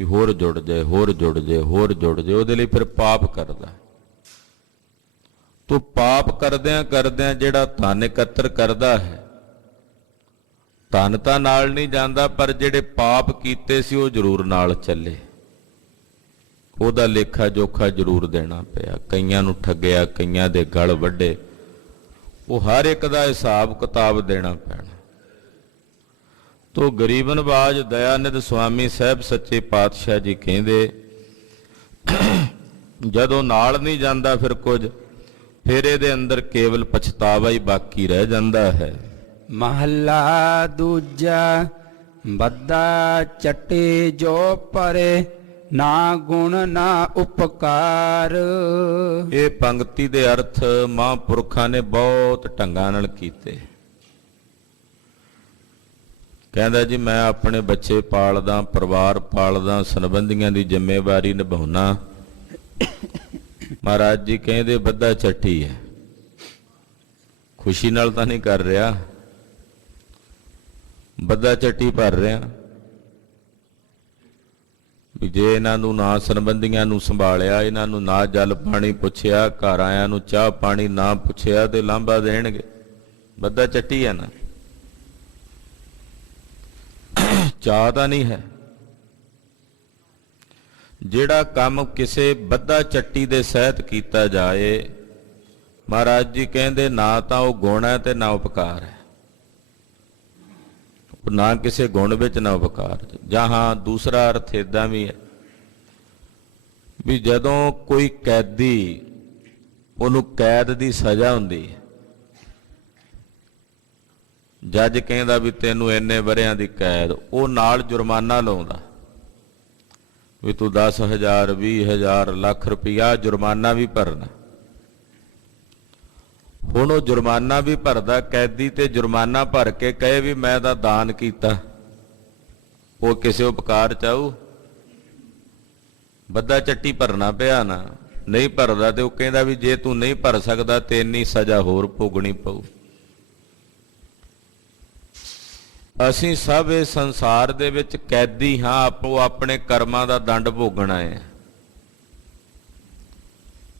ਵੀ ਹੋਰ ਜੁੜ ਜਾਏ, ਹੋਰ ਜੁੜ ਜਾਏ, ਹੋਰ ਜੁੜ ਜਾਏ, ਉਹਦੇ ਲਈ ਫਿਰ ਪਾਪ ਕਰਦਾ। ਤੋ ਪਾਪ ਕਰਦਿਆਂ ਕਰਦਿਆਂ ਜਿਹੜਾ ਧਨ ਇਕੱਤਰ ਕਰਦਾ ਹੈ, ਧਨ ਤਾਂ ਨਾਲ ਨਹੀਂ ਜਾਂਦਾ, ਪਰ ਜਿਹੜੇ ਪਾਪ ਕੀਤੇ ਸੀ ਉਹ ਜ਼ਰੂਰ ਨਾਲ ਚੱਲੇ। ਉਹਦਾ ਲੇਖਾ ਜੋਖਾ ਜ਼ਰੂਰ ਦੇਣਾ ਪਿਆ। ਕਈਆਂ ਨੂੰ ਠੱਗਿਆ, ਕਈਆਂ ਦੇ ਗਲ ਵੱਢੇ, ਉਹ ਹਰ ਇੱਕ ਦਾ ਹਿਸਾਬ ਕਿਤਾਬ ਦੇਣਾ ਪੈਣਾ। ਤੋ ਗਰੀਬ ਨਵਾਜ ਦਇਆਨੰਦ ਸੁਆਮੀ ਸਾਹਿਬ ਸੱਚੇ ਪਾਤਸ਼ਾਹ ਜੀ ਕਹਿੰਦੇ, ਜਦੋਂ ਨਾਲ ਨਹੀਂ ਜਾਂਦਾ ਫਿਰ ਕੁਝ, ਫਿਰ ਇਹਦੇ ਅੰਦਰ ਕੇਵਲ ਪਛਤਾਵਾ ਹੀ ਬਾਕੀ ਰਹਿ ਜਾਂਦਾ ਹੈ। ਮਹੱਲਾ ਦੂਜਾ। ਬੱਧਾ ਚੱਟੇ ਜੋ ਪਰੇ, ਨਾ ਗੁਣ ਨਾ ਉਪਕਾਰ। ਇਹ ਪੰਕਤੀ ਦੇ ਅਰਥ ਮਹਾਂਪੁਰਖਾਂ ਨੇ ਬਹੁਤ ਢੰਗਾਂ ਨਾਲ ਕੀਤੇ। ਕਹਿੰਦਾ ਜੀ ਮੈਂ ਆਪਣੇ ਬੱਚੇ ਪਾਲਦਾ, ਪਰਿਵਾਰ ਪਾਲਦਾ, ਸੰਬੰਧੀਆਂ ਦੀ ਜ਼ਿੰਮੇਵਾਰੀ ਨਿਭਾਉਣਾ। ਮਹਾਰਾਜ ਜੀ ਕਹਿੰਦੇ ਬੱਧਾ ਚੱਟੀ ਹੈ, ਖੁਸ਼ੀ ਨਾਲ ਤਾਂ ਨਹੀਂ ਕਰ ਰਿਹਾ, ਬੱਧਾ ਚੱਟੀ ਭਰ ਰਿਹਾ। ਵੀ ਜੇ ਇਹਨਾਂ ਨੂੰ ਨਾ ਸੰਬੰਧੀਆਂ ਨੂੰ ਸੰਭਾਲਿਆ, ਇਹਨਾਂ ਨੂੰ ਨਾ ਜਲ ਪਾਣੀ ਪੁੱਛਿਆ, ਘਰ ਆਇਆਂ ਨੂੰ ਚਾਹ ਪਾਣੀ ਨਾ ਪੁੱਛਿਆ, ਤੇ ਲਾਂਭਾ ਦੇਣਗੇ। ਬੱਧਾ ਚੱਟੀ ਹੈ ਨਾ, ਚਾਹ ਤਾਂ ਨਹੀਂ ਹੈ। ਜਿਹੜਾ ਕੰਮ ਕਿਸੇ ਬੱਧਾ ਚੱਟੀ ਦੇ ਸਹਿਤ ਕੀਤਾ ਜਾਏ, ਮਹਾਰਾਜ ਜੀ ਕਹਿੰਦੇ ਨਾ ਤਾਂ ਉਹ ਗੁਣ ਹੈ ਤੇ ਨਾ ਉਪਕਾਰ ਹੈ। ਨਾ ਕਿਸੇ ਗੁਣ ਵਿੱਚ ਨਾ ਉਪਕਾਰ। ਜਾਂ ਹਾਂ ਦੂਸਰਾ ਅਰਥ ਏਦਾਂ ਵੀ ਹੈ ਵੀ ਜਦੋਂ ਕੋਈ ਕੈਦੀ, ਉਹਨੂੰ ਕੈਦ ਦੀ ਸਜ਼ਾ ਹੁੰਦੀ ਹੈ, ਜੱਜ ਕਹਿੰਦਾ ਵੀ ਤੈਨੂੰ ਇੰਨੇ ਵਰਿਆਂ ਦੀ ਕੈਦ, ਉਹ ਨਾਲ ਜੁਰਮਾਨਾ ਲਾਉਂਦਾ ਵੀ ਤੂੰ 10,000 20,000 ਲੱਖ ਰੁਪਇਆ ਜੁਰਮਾਨਾ ਵੀ ਭਰਨਾ। ਹੁਣ ਉਹ ਜੁਰਮਾਨਾ ਵੀ ਭਰਦਾ ਕੈਦੀ, ਤੇ ਜੁਰਮਾਨਾ ਭਰ ਕੇ ਕਹੇ ਵੀ ਮੈਂ ਤਾਂ ਦਾਨ ਕੀਤਾ, ਉਹ ਕਿਸੇ ਉਪਕਾਰ ਚਾਹੂ? ਬੱਧਾ ਚੱਟੀ ਭਰਨਾ ਪਿਆ ਨਾ, ਨਹੀਂ ਭਰਦਾ ਤੇ ਉਹ ਕਹਿੰਦਾ ਵੀ ਜੇ ਤੂੰ ਨਹੀਂ ਭਰ ਸਕਦਾ ਤੇ ਇੰਨੀ ਸਜ਼ਾ ਹੋਰ ਭੋਗਣੀ ਪਊ। ਅਸੀਂ ਸਭ ਇਸ ਸੰਸਾਰ ਦੇ ਵਿੱਚ ਕੈਦੀ ਹਾਂ, ਆਪੋ ਆਪਣੇ ਕਰਮਾਂ ਦਾ ਦੰਡ ਭੋਗਣਾ ਹੈ।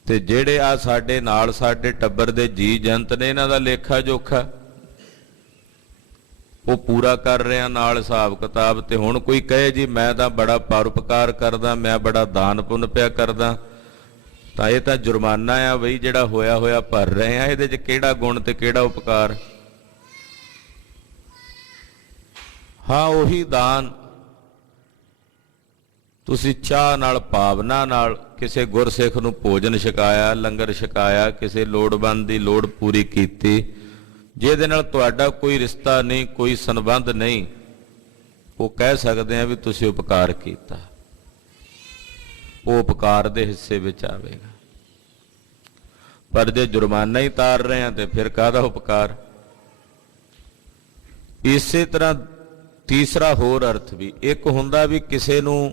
ਤੇ ਜਿਹੜੇ ਆ ਸਾਡੇ ਨਾਲ ਸਾਡੇ ਟੱਬਰ ਦੇ ਜੀ ਜੰਤ ਨੇ, ਇਹਨਾਂ ਦਾ ਲੇਖਾ ਜੋਖਾ ਉਹ ਪੂਰਾ ਕਰ ਰਿਹਾ ਨਾਲ ਹਿਸਾਬ ਕਿਤਾਬ। ਤੇ ਹੁਣ ਕੋਈ ਕਹੇ ਜੀ ਮੈਂ ਤਾਂ ਬੜਾ ਪਰਉਪਕਾਰ ਕਰਦਾ, ਮੈਂ ਬੜਾ ਦਾਨ ਪੁੰਨ ਪਿਆ ਕਰਦਾ, ਤਾਂ ਇਹ ਤਾਂ ਜੁਰਮਾਨਾ ਆ ਬਈ, ਜਿਹੜਾ ਹੋਇਆ ਹੋਇਆ ਭਰ ਰਹੇ ਆ, ਇਹਦੇ 'ਚ ਕਿਹੜਾ ਗੁਣ ਤੇ ਕਿਹੜਾ ਉਪਕਾਰ? ਹਾਂ ਉਹੀ ਦਾਨ ਤੁਸੀਂ ਚਾਹ ਨਾਲ, ਭਾਵਨਾ ਨਾਲ ਕਿਸੇ ਗੁਰਸਿੱਖ ਨੂੰ ਭੋਜਨ ਛਕਾਇਆ, ਲੰਗਰ ਛਕਾਇਆ, ਕਿਸੇ ਲੋੜਵੰਦ ਦੀ ਲੋੜ ਪੂਰੀ ਕੀਤੀ, ਜਿਹਦੇ ਨਾਲ ਤੁਹਾਡਾ ਕੋਈ ਰਿਸ਼ਤਾ ਨਹੀਂ, ਕੋਈ ਸੰਬੰਧ ਨਹੀਂ, ਉਹ ਕਹਿ ਸਕਦੇ ਆ ਵੀ ਤੁਸੀਂ ਉਪਕਾਰ ਕੀਤਾ। ਉਹ ਉਪਕਾਰ ਦੇ ਹਿੱਸੇ ਵਿੱਚ ਆਵੇਗਾ। ਪਰ ਜੇ ਜੁਰਮਾਨਾ ਹੀ ਤਾਰ ਰਹੇ ਆ ਤੇ ਫਿਰ ਕਾਹਦਾ ਉਪਕਾਰ? ਇਸੇ ਤਰ੍ਹਾਂ ਤੀਸਰਾ ਹੋਰ ਅਰਥ ਵੀ ਇੱਕ ਹੁੰਦਾ ਵੀ ਕਿਸੇ ਨੂੰ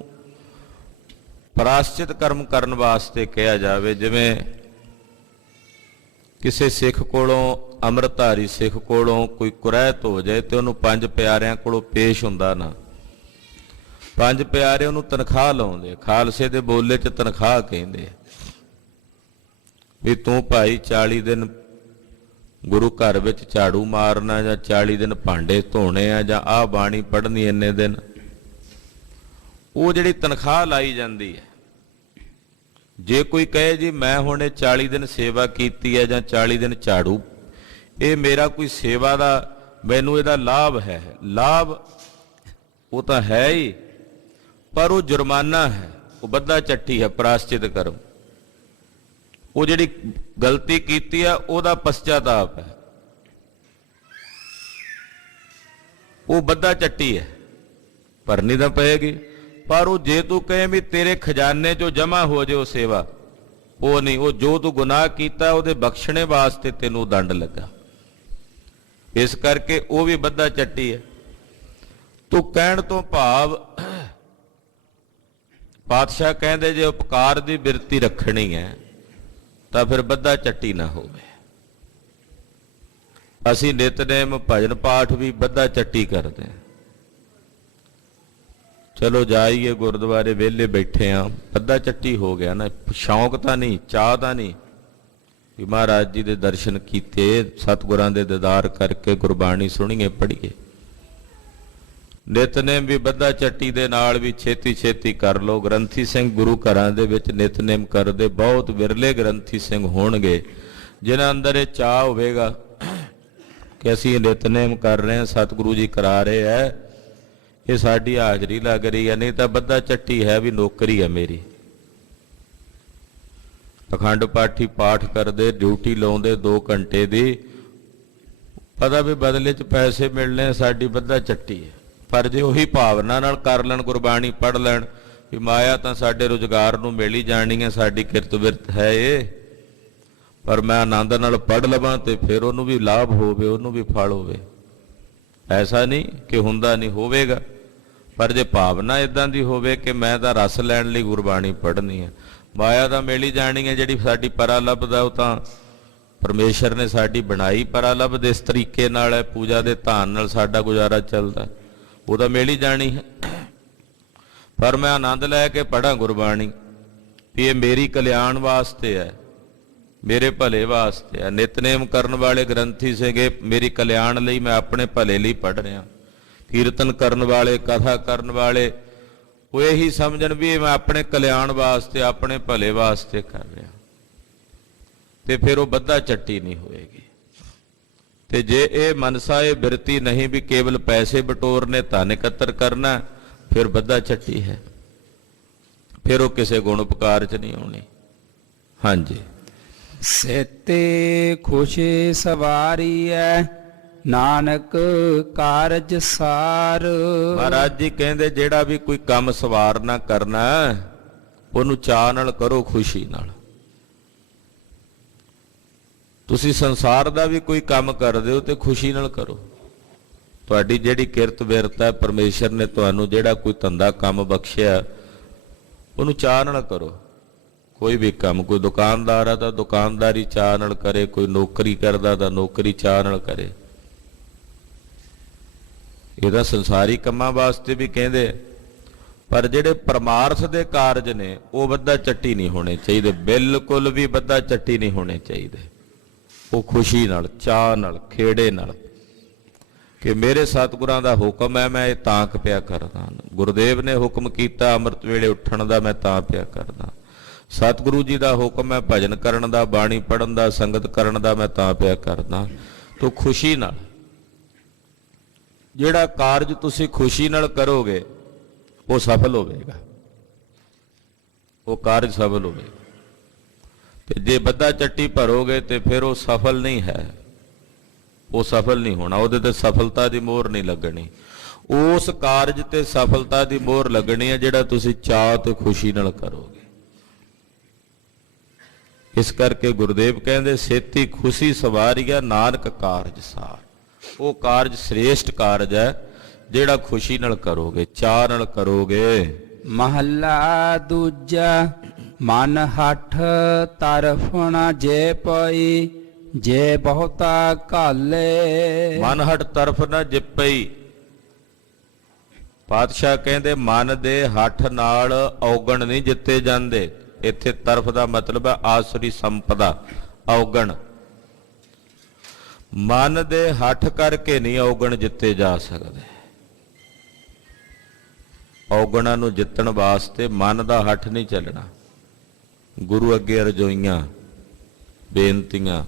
ਪ੍ਰਾਸ਼ਚਿਤ ਕਰਮ ਕਰਨ ਵਾਸਤੇ ਕਿਹਾ ਜਾਵੇ। ਜਿਵੇਂ ਕਿਸੇ ਸਿੱਖ ਕੋਲੋਂ, ਅੰਮ੍ਰਿਤਧਾਰੀ ਸਿੱਖ ਕੋਲੋਂ ਕੋਈ ਕੁਰੈਤ ਹੋ ਜਾਏ ਤੇ ਉਹਨੂੰ 5 ਪਿਆਰਿਆਂ ਕੋਲੋਂ ਪੇਸ਼ ਹੁੰਦਾ ਨਾ, 5 ਪਿਆਰੇ ਉਹਨੂੰ ਤਨਖਾਹ ਲਾਉਂਦੇ, ਖਾਲਸੇ ਦੇ ਬੋਲੇ 'ਚ ਤਨਖਾਹ ਕਹਿੰਦੇ ਵੀ ਤੂੰ ਭਾਈ 40 ਦਿਨ ਗੁਰੂ ਘਰ ਵਿੱਚ ਝਾੜੂ ਮਾਰਨਾ, ਜਾਂ 40 ਦਿਨ ਭਾਂਡੇ ਧੋਣੇ ਆ, ਜਾਂ ਆਹ ਬਾਣੀ ਪੜ੍ਹਨੀ ਇੰਨੇ ਦਿਨ। ਉਹ ਜਿਹੜੀ ਤਨਖਾਹ ਲਾਈ ਜਾਂਦੀ ਹੈ। ਜੇ ਕੋਈ ਕਹੇ ਜੀ ਮੈਂ ਹੁਣ ਇਹ 40 ਦਿਨ ਸੇਵਾ ਕੀਤੀ ਹੈ, ਜਾਂ 40 ਦਿਨ ਝਾੜੂ, ਇਹ ਮੇਰਾ ਕੋਈ ਸੇਵਾ ਦਾ, ਮੈਨੂੰ ਇਹਦਾ ਲਾਭ ਹੈ, ਲਾਭ ਉਹ ਤਾਂ ਹੈ ਹੀ, ਪਰ ਉਹ ਜੁਰਮਾਨਾ ਹੈ, ਉਹ ਬੱਧਾ ਚੱਟੀ ਹੈ, ਪ੍ਰਾਸ਼ਚਿਤ ਕਰਮ। ਉਹ ਜਿਹੜੀ ਗਲਤੀ ਕੀਤੀ ਆ ਉਹਦਾ ਪਛਤਾਤਾਪ ਹੈ, ਉਹ ਬੱਧਾ ਚੱਟੀ ਹੈ, ਭਰਨੀ ਤਾਂ ਪਏਗੀ। ਪਰ ਉਹ ਜੇ ਤੂੰ ਕਹੇ ਵੀ ਤੇਰੇ ਖਜ਼ਾਨੇ 'ਚੋਂ ਜਮਾ ਹੋ ਜਾਏ ਉਹ ਸੇਵਾ, ਉਹ ਨਹੀਂ। ਉਹ ਜੋ ਤੂੰ ਗੁਨਾਹ ਕੀਤਾ ਉਹਦੇ ਬਖਸ਼ਣੇ ਵਾਸਤੇ ਤੈਨੂੰ ਦੰਡ ਲੱਗਾ, ਇਸ ਕਰਕੇ ਉਹ ਵੀ ਬੱਧਾ ਚੱਟੀ ਹੈ। ਤੂੰ ਕਹਿਣ ਤੋਂ ਭਾਵ ਪਾਤਸ਼ਾਹ ਕਹਿੰਦੇ ਜੇ ਉਪਕਾਰ ਦੀ ਬਿਰਤੀ ਰੱਖਣੀ ਹੈ ਤਾਂ ਫਿਰ ਬੱਧਾ ਚੱਟੀ ਨਾ ਹੋਵੇ। ਅਸੀਂ ਨਿਤਨੇਮ ਭਜਨ ਪਾਠ ਵੀ ਬੱਧਾ ਚੱਟੀ ਕਰਦੇ ਹਾਂ। ਚਲੋ ਜਾਈਏ ਗੁਰਦੁਆਰੇ ਵਿਹਲੇ ਬੈਠੇ ਆ, ਅੱਧਾ ਚੱਟੀ ਹੋ ਗਿਆ ਨਾ। ਸ਼ੌਂਕ ਤਾਂ ਨਹੀਂ, ਚਾਹ ਤਾਂ ਨਹੀਂ ਵੀ ਮਹਾਰਾਜ ਜੀ ਦੇ ਦਰਸ਼ਨ ਕੀਤੇ, ਸਤਿਗੁਰਾਂ ਦੇ ਦੀਦਾਰ ਕਰਕੇ ਗੁਰਬਾਣੀ ਸੁਣੀਏ, ਪੜ੍ਹੀਏ। ਨਿਤਨੇਮ ਵੀ ਬੱਧਾ ਚੱਟੀ ਦੇ ਨਾਲ ਵੀ ਛੇਤੀ ਛੇਤੀ ਕਰ ਲਓ। ਗ੍ਰੰਥੀ ਸਿੰਘ ਗੁਰੂ ਘਰਾਂ ਦੇ ਵਿੱਚ ਨਿਤਨੇਮ ਕਰਦੇ, ਬਹੁਤ ਵਿਰਲੇ ਗ੍ਰੰਥੀ ਸਿੰਘ ਹੋਣਗੇ ਜਿਨ੍ਹਾਂ ਅੰਦਰ ਇਹ ਚਾਹ ਹੋਵੇਗਾ ਕਿ ਅਸੀਂ ਇਹ ਨਿਤਨੇਮ ਕਰ ਰਹੇ ਹਾਂ, ਸਤਿਗੁਰੂ ਜੀ ਕਰਾ ਰਹੇ ਹੈ, ਇਹ ਸਾਡੀ ਹਾਜ਼ਰੀ ਲੱਗ ਰਹੀ ਹੈ। ਨਹੀਂ ਤਾਂ ਬੱਧਾ ਚੱਟੀ ਹੈ ਵੀ ਨੌਕਰੀ ਹੈ ਮੇਰੀ। ਅਖੰਡ ਪਾਠੀ ਪਾਠ ਕਰਦੇ, ਡਿਊਟੀ ਲਾਉਂਦੇ 2 ਘੰਟੇ ਦੀ, ਪਤਾ ਵੀ ਬਦਲੇ 'ਚ ਪੈਸੇ ਮਿਲਣੇ, ਸਾਡੀ ਬੱਧਾ ਚੱਟੀ ਹੈ। ਪਰ ਜੇ ਉਹੀ ਭਾਵਨਾ ਨਾਲ ਕਰ ਲੈਣ, ਗੁਰਬਾਣੀ ਪੜ੍ਹ ਲੈਣ ਵੀ ਮਾਇਆ ਤਾਂ ਸਾਡੇ ਰੁਜ਼ਗਾਰ ਨੂੰ ਮਿਲ ਹੀ ਜਾਣੀ ਹੈ, ਸਾਡੀ ਕਿਰਤ ਬਿਰਤ ਹੈ ਇਹ, ਪਰ ਮੈਂ ਆਨੰਦ ਨਾਲ ਪੜ੍ਹ ਲਵਾਂ ਤੇ ਫਿਰ ਉਹਨੂੰ ਵੀ ਲਾਭ ਹੋਵੇ, ਉਹਨੂੰ ਵੀ ਫਲ ਹੋਵੇ। ਐਸਾ ਨਹੀਂ ਕਿ ਹੁੰਦਾ ਨਹੀਂ, ਹੋਵੇਗਾ। ਪਰ ਜੇ ਭਾਵਨਾ ਇਦਾਂ ਦੀ ਹੋਵੇ ਕਿ ਮੈਂ ਤਾਂ ਰਸ ਲੈਣ ਲਈ ਗੁਰਬਾਣੀ ਪੜ੍ਹਨੀ ਹੈ, ਮਾਇਆ ਤਾਂ ਮਿਲ ਹੀ ਜਾਣੀ ਹੈ। ਜਿਹੜੀ ਸਾਡੀ ਪਰਾਲੱਭ ਦਾ, ਉਹ ਤਾਂ ਪਰਮੇਸ਼ਰ ਨੇ ਸਾਡੀ ਬਣਾਈ ਪਰਾਲੱਭ ਦੇ ਇਸ ਤਰੀਕੇ ਨਾਲ ਹੈ, ਪੂਜਾ ਦੇ ਧਾਨ ਨਾਲ ਸਾਡਾ ਗੁਜ਼ਾਰਾ ਚੱਲਦਾ, ਉਹ ਤਾਂ ਮਿਲ ਹੀ ਜਾਣੀ ਹੈ। ਪਰ ਮੈਂ ਆਨੰਦ ਲੈ ਕੇ ਪੜ੍ਹਾਂ ਗੁਰਬਾਣੀ ਵੀ ਇਹ ਮੇਰੀ ਕਲਿਆਣ ਵਾਸਤੇ ਹੈ, ਮੇਰੇ ਭਲੇ ਵਾਸਤੇ ਹੈ। ਨਿਤਨੇਮ ਕਰਨ ਵਾਲੇ ਗ੍ਰੰਥੀ ਸੀਗੇ, ਮੇਰੀ ਕਲਿਆਣ ਲਈ, ਮੈਂ ਆਪਣੇ ਭਲੇ ਲਈ ਪੜ੍ਹ ਰਿਹਾ। ਕੀਰਤਨ ਕਰਨ ਵਾਲੇ, ਕਥਾ ਕਰਨ ਵਾਲੇ, ਉਹ ਇਹੀ ਸਮਝਣ ਵੀ ਮੈਂ ਆਪਣੇ ਕਲਿਆਣ ਵਾਸਤੇ, ਆਪਣੇ ਭਲੇ ਵਾਸਤੇ ਕਰ ਰਿਹਾ, ਤੇ ਫਿਰ ਉਹ ਬੱਧਾ ਚੱਟੀ ਨਹੀਂ ਹੋਏਗੀ। ਤੇ ਜੇ ਇਹ ਮਨਸਾ, ਇਹ ਬਿਰਤੀ ਨਹੀਂ ਵੀ ਕੇਵਲ ਪੈਸੇ ਬਟੋਰਨੇ, ਧਨ ਇਕੱਤਰ ਕਰਨਾ, ਫਿਰ ਬੱਧਾ ਚੱਟੀ ਹੈ, ਫਿਰ ਉਹ ਕਿਸੇ ਗੁਣ ਉਪਕਾਰ 'ਚ ਨਹੀਂ ਆਉਣੀ। ਹਾਂਜੀ। ਸੇਤੇ ਖੁਸ਼ੀ ਸਵਾਰੀ ਐ, ਨਾਨਕ ਕਾਰਜ ਸਾਰ। ਮਹਾਰਾਜ ਜੀ ਕਹਿੰਦੇ ਜਿਹੜਾ ਵੀ ਕੋਈ ਕੰਮ ਸਵਾਰਨਾ ਕਰਨਾ, ਉਹਨੂੰ ਚਾਅ ਨਾਲ ਕਰੋ, ਖੁਸ਼ੀ ਨਾਲ। ਤੁਸੀਂ ਸੰਸਾਰ ਦਾ ਵੀ ਕੋਈ ਕੰਮ ਕਰਦੇ ਹੋ ਤੇ ਖੁਸ਼ੀ ਨਾਲ ਕਰੋ। ਤੁਹਾਡੀ ਜਿਹੜੀ ਕਿਰਤ ਬਿਰਤ ਹੈ, ਪਰਮੇਸ਼ਰ ਨੇ ਤੁਹਾਨੂੰ ਜਿਹੜਾ ਕੋਈ ਧੰਦਾ ਕੰਮ ਬਖਸ਼ਿਆ, ਉਹਨੂੰ ਚਾਅ ਨਾਲ ਕਰੋ। ਕੋਈ ਵੀ ਕੰਮ, ਕੋਈ ਦੁਕਾਨਦਾਰ ਆ ਤਾਂ ਦੁਕਾਨਦਾਰੀ ਚਾਅ ਨਾਲ ਕਰੇ, ਕੋਈ ਨੌਕਰੀ ਕਰਦਾ ਤਾਂ ਨੌਕਰੀ ਚਾਅ ਨਾਲ ਕਰੇ। ਇਹਦਾ ਸੰਸਾਰੀ ਕੰਮਾਂ ਵਾਸਤੇ ਵੀ ਕਹਿੰਦੇ, ਪਰ ਜਿਹੜੇ ਪਰਮਾਰਥ ਦੇ ਕਾਰਜ ਨੇ ਉਹ ਬੱਧਾ ਚੱਟੀ ਨਹੀਂ ਹੋਣੇ ਚਾਹੀਦੇ, ਬਿਲਕੁਲ ਵੀ ਬੱਧਾ ਚੱਟੀ ਨਹੀਂ ਹੋਣੇ ਚਾਹੀਦੇ। ਉਹ ਖੁਸ਼ੀ ਨਾਲ, ਚਾਅ ਨਾਲ, ਖੇੜੇ ਨਾਲ ਕਿ ਮੇਰੇ ਸਤਿਗੁਰਾਂ ਦਾ ਹੁਕਮ ਹੈ, ਮੈਂ ਇਹ ਤਾਂ ਪਿਆ ਕਰਦਾ। ਗੁਰਦੇਵ ਨੇ ਹੁਕਮ ਕੀਤਾ ਅੰਮ੍ਰਿਤ ਵੇਲੇ ਉੱਠਣ ਦਾ, ਮੈਂ ਤਾਂ ਪਿਆ ਕਰਦਾ। ਸਤਿਗੁਰੂ ਜੀ ਦਾ ਹੁਕਮ ਹੈ ਭਜਨ ਕਰਨ ਦਾ, ਬਾਣੀ ਪੜ੍ਹਨ ਦਾ, ਸੰਗਤ ਕਰਨ ਦਾ, ਮੈਂ ਤਾਂ ਪਿਆ ਕਰਦਾ। ਤੋ ਖੁਸ਼ੀ ਨਾਲ ਜਿਹੜਾ ਕਾਰਜ ਤੁਸੀਂ ਖੁਸ਼ੀ ਨਾਲ ਕਰੋਗੇ ਉਹ ਸਫਲ ਹੋਵੇਗਾ, ਉਹ ਕਾਰਜ ਸਫਲ ਹੋਵੇਗਾ। ਤੇ ਜੇ ਬੱਧਾ ਚੱਟੀ ਭਰੋਗੇ ਤੇ ਫਿਰ ਉਹ ਸਫਲ ਨਹੀਂ ਹੈ, ਉਹ ਸਫਲ ਨਹੀਂ ਹੋਣਾ, ਉਹਦੇ ਤੇ ਸਫਲਤਾ ਦੀ ਮੋਹਰ ਨਹੀਂ ਲੱਗਣੀ। ਉਸ ਕਾਰਜ ਤੇ ਸਫਲਤਾ ਦੀ ਮੋਹਰ ਲੱਗਣੀ ਹੈ ਜਿਹੜਾ ਤੁਸੀਂ ਚਾਅ ਤੇ ਖੁਸ਼ੀ ਨਾਲ ਕਰੋਗੇ। ਇਸ ਕਰਕੇ ਗੁਰਦੇਵ ਕਹਿੰਦੇ, ਸੇਤੀ ਖੁਸ਼ੀ ਸਵਾਰੀਆ, ਨਾਨਕ ਕਾਰਜ ਸਾਰ। ਉਹ ਕਾਰਜ ਸ੍ਰੇਸ਼ਟ ਕਾਰਜ ਹੈ ਜਿਹੜਾ ਖੁਸ਼ੀ ਨਾਲ ਕਰੋਗੇ, ਚਾਅ ਨਾਲ ਕਰੋਗੇ। ਮਹੱਲਾ ਦੂਜਾ। ਮਨ ਹੱਠ ਤਰਫ ਨ ਜੇ ਪਈ, ਜੇ ਬਹੁਤਾ ਘਾਲੇ। ਮਨ ਹੱਠ ਤਰਫ ਨ ਜਿਪਈ। ਪਾਤਸ਼ਾਹ ਕਹਿੰਦੇ ਮਨ ਦੇ ਹੱਠ ਨਾਲ ਔਗਣ ਨਹੀਂ ਜਿੱਤੇ ਜਾਂਦੇ। ਇੱਥੇ ਤਰਫ ਦਾ ਮਤਲਬ ਹੈ ਆਸਰੀ ਸੰਪਦਾ, ਔਗਣ। ਮਨ ਦੇ ਹੱਠ ਕਰਕੇ ਨਹੀਂ ਔਗਣ ਜਿੱਤੇ ਜਾ ਸਕਦੇ। ਔਗਣਾਂ ਨੂੰ ਜਿੱਤਣ ਵਾਸਤੇ ਮਨ ਦਾ ਹੱਠ ਨਹੀਂ ਚੱਲਣਾ। ਗੁਰੂ ਅੱਗੇ ਅਰਜ਼ੋਈਆਂ, ਬੇਨਤੀਆਂ,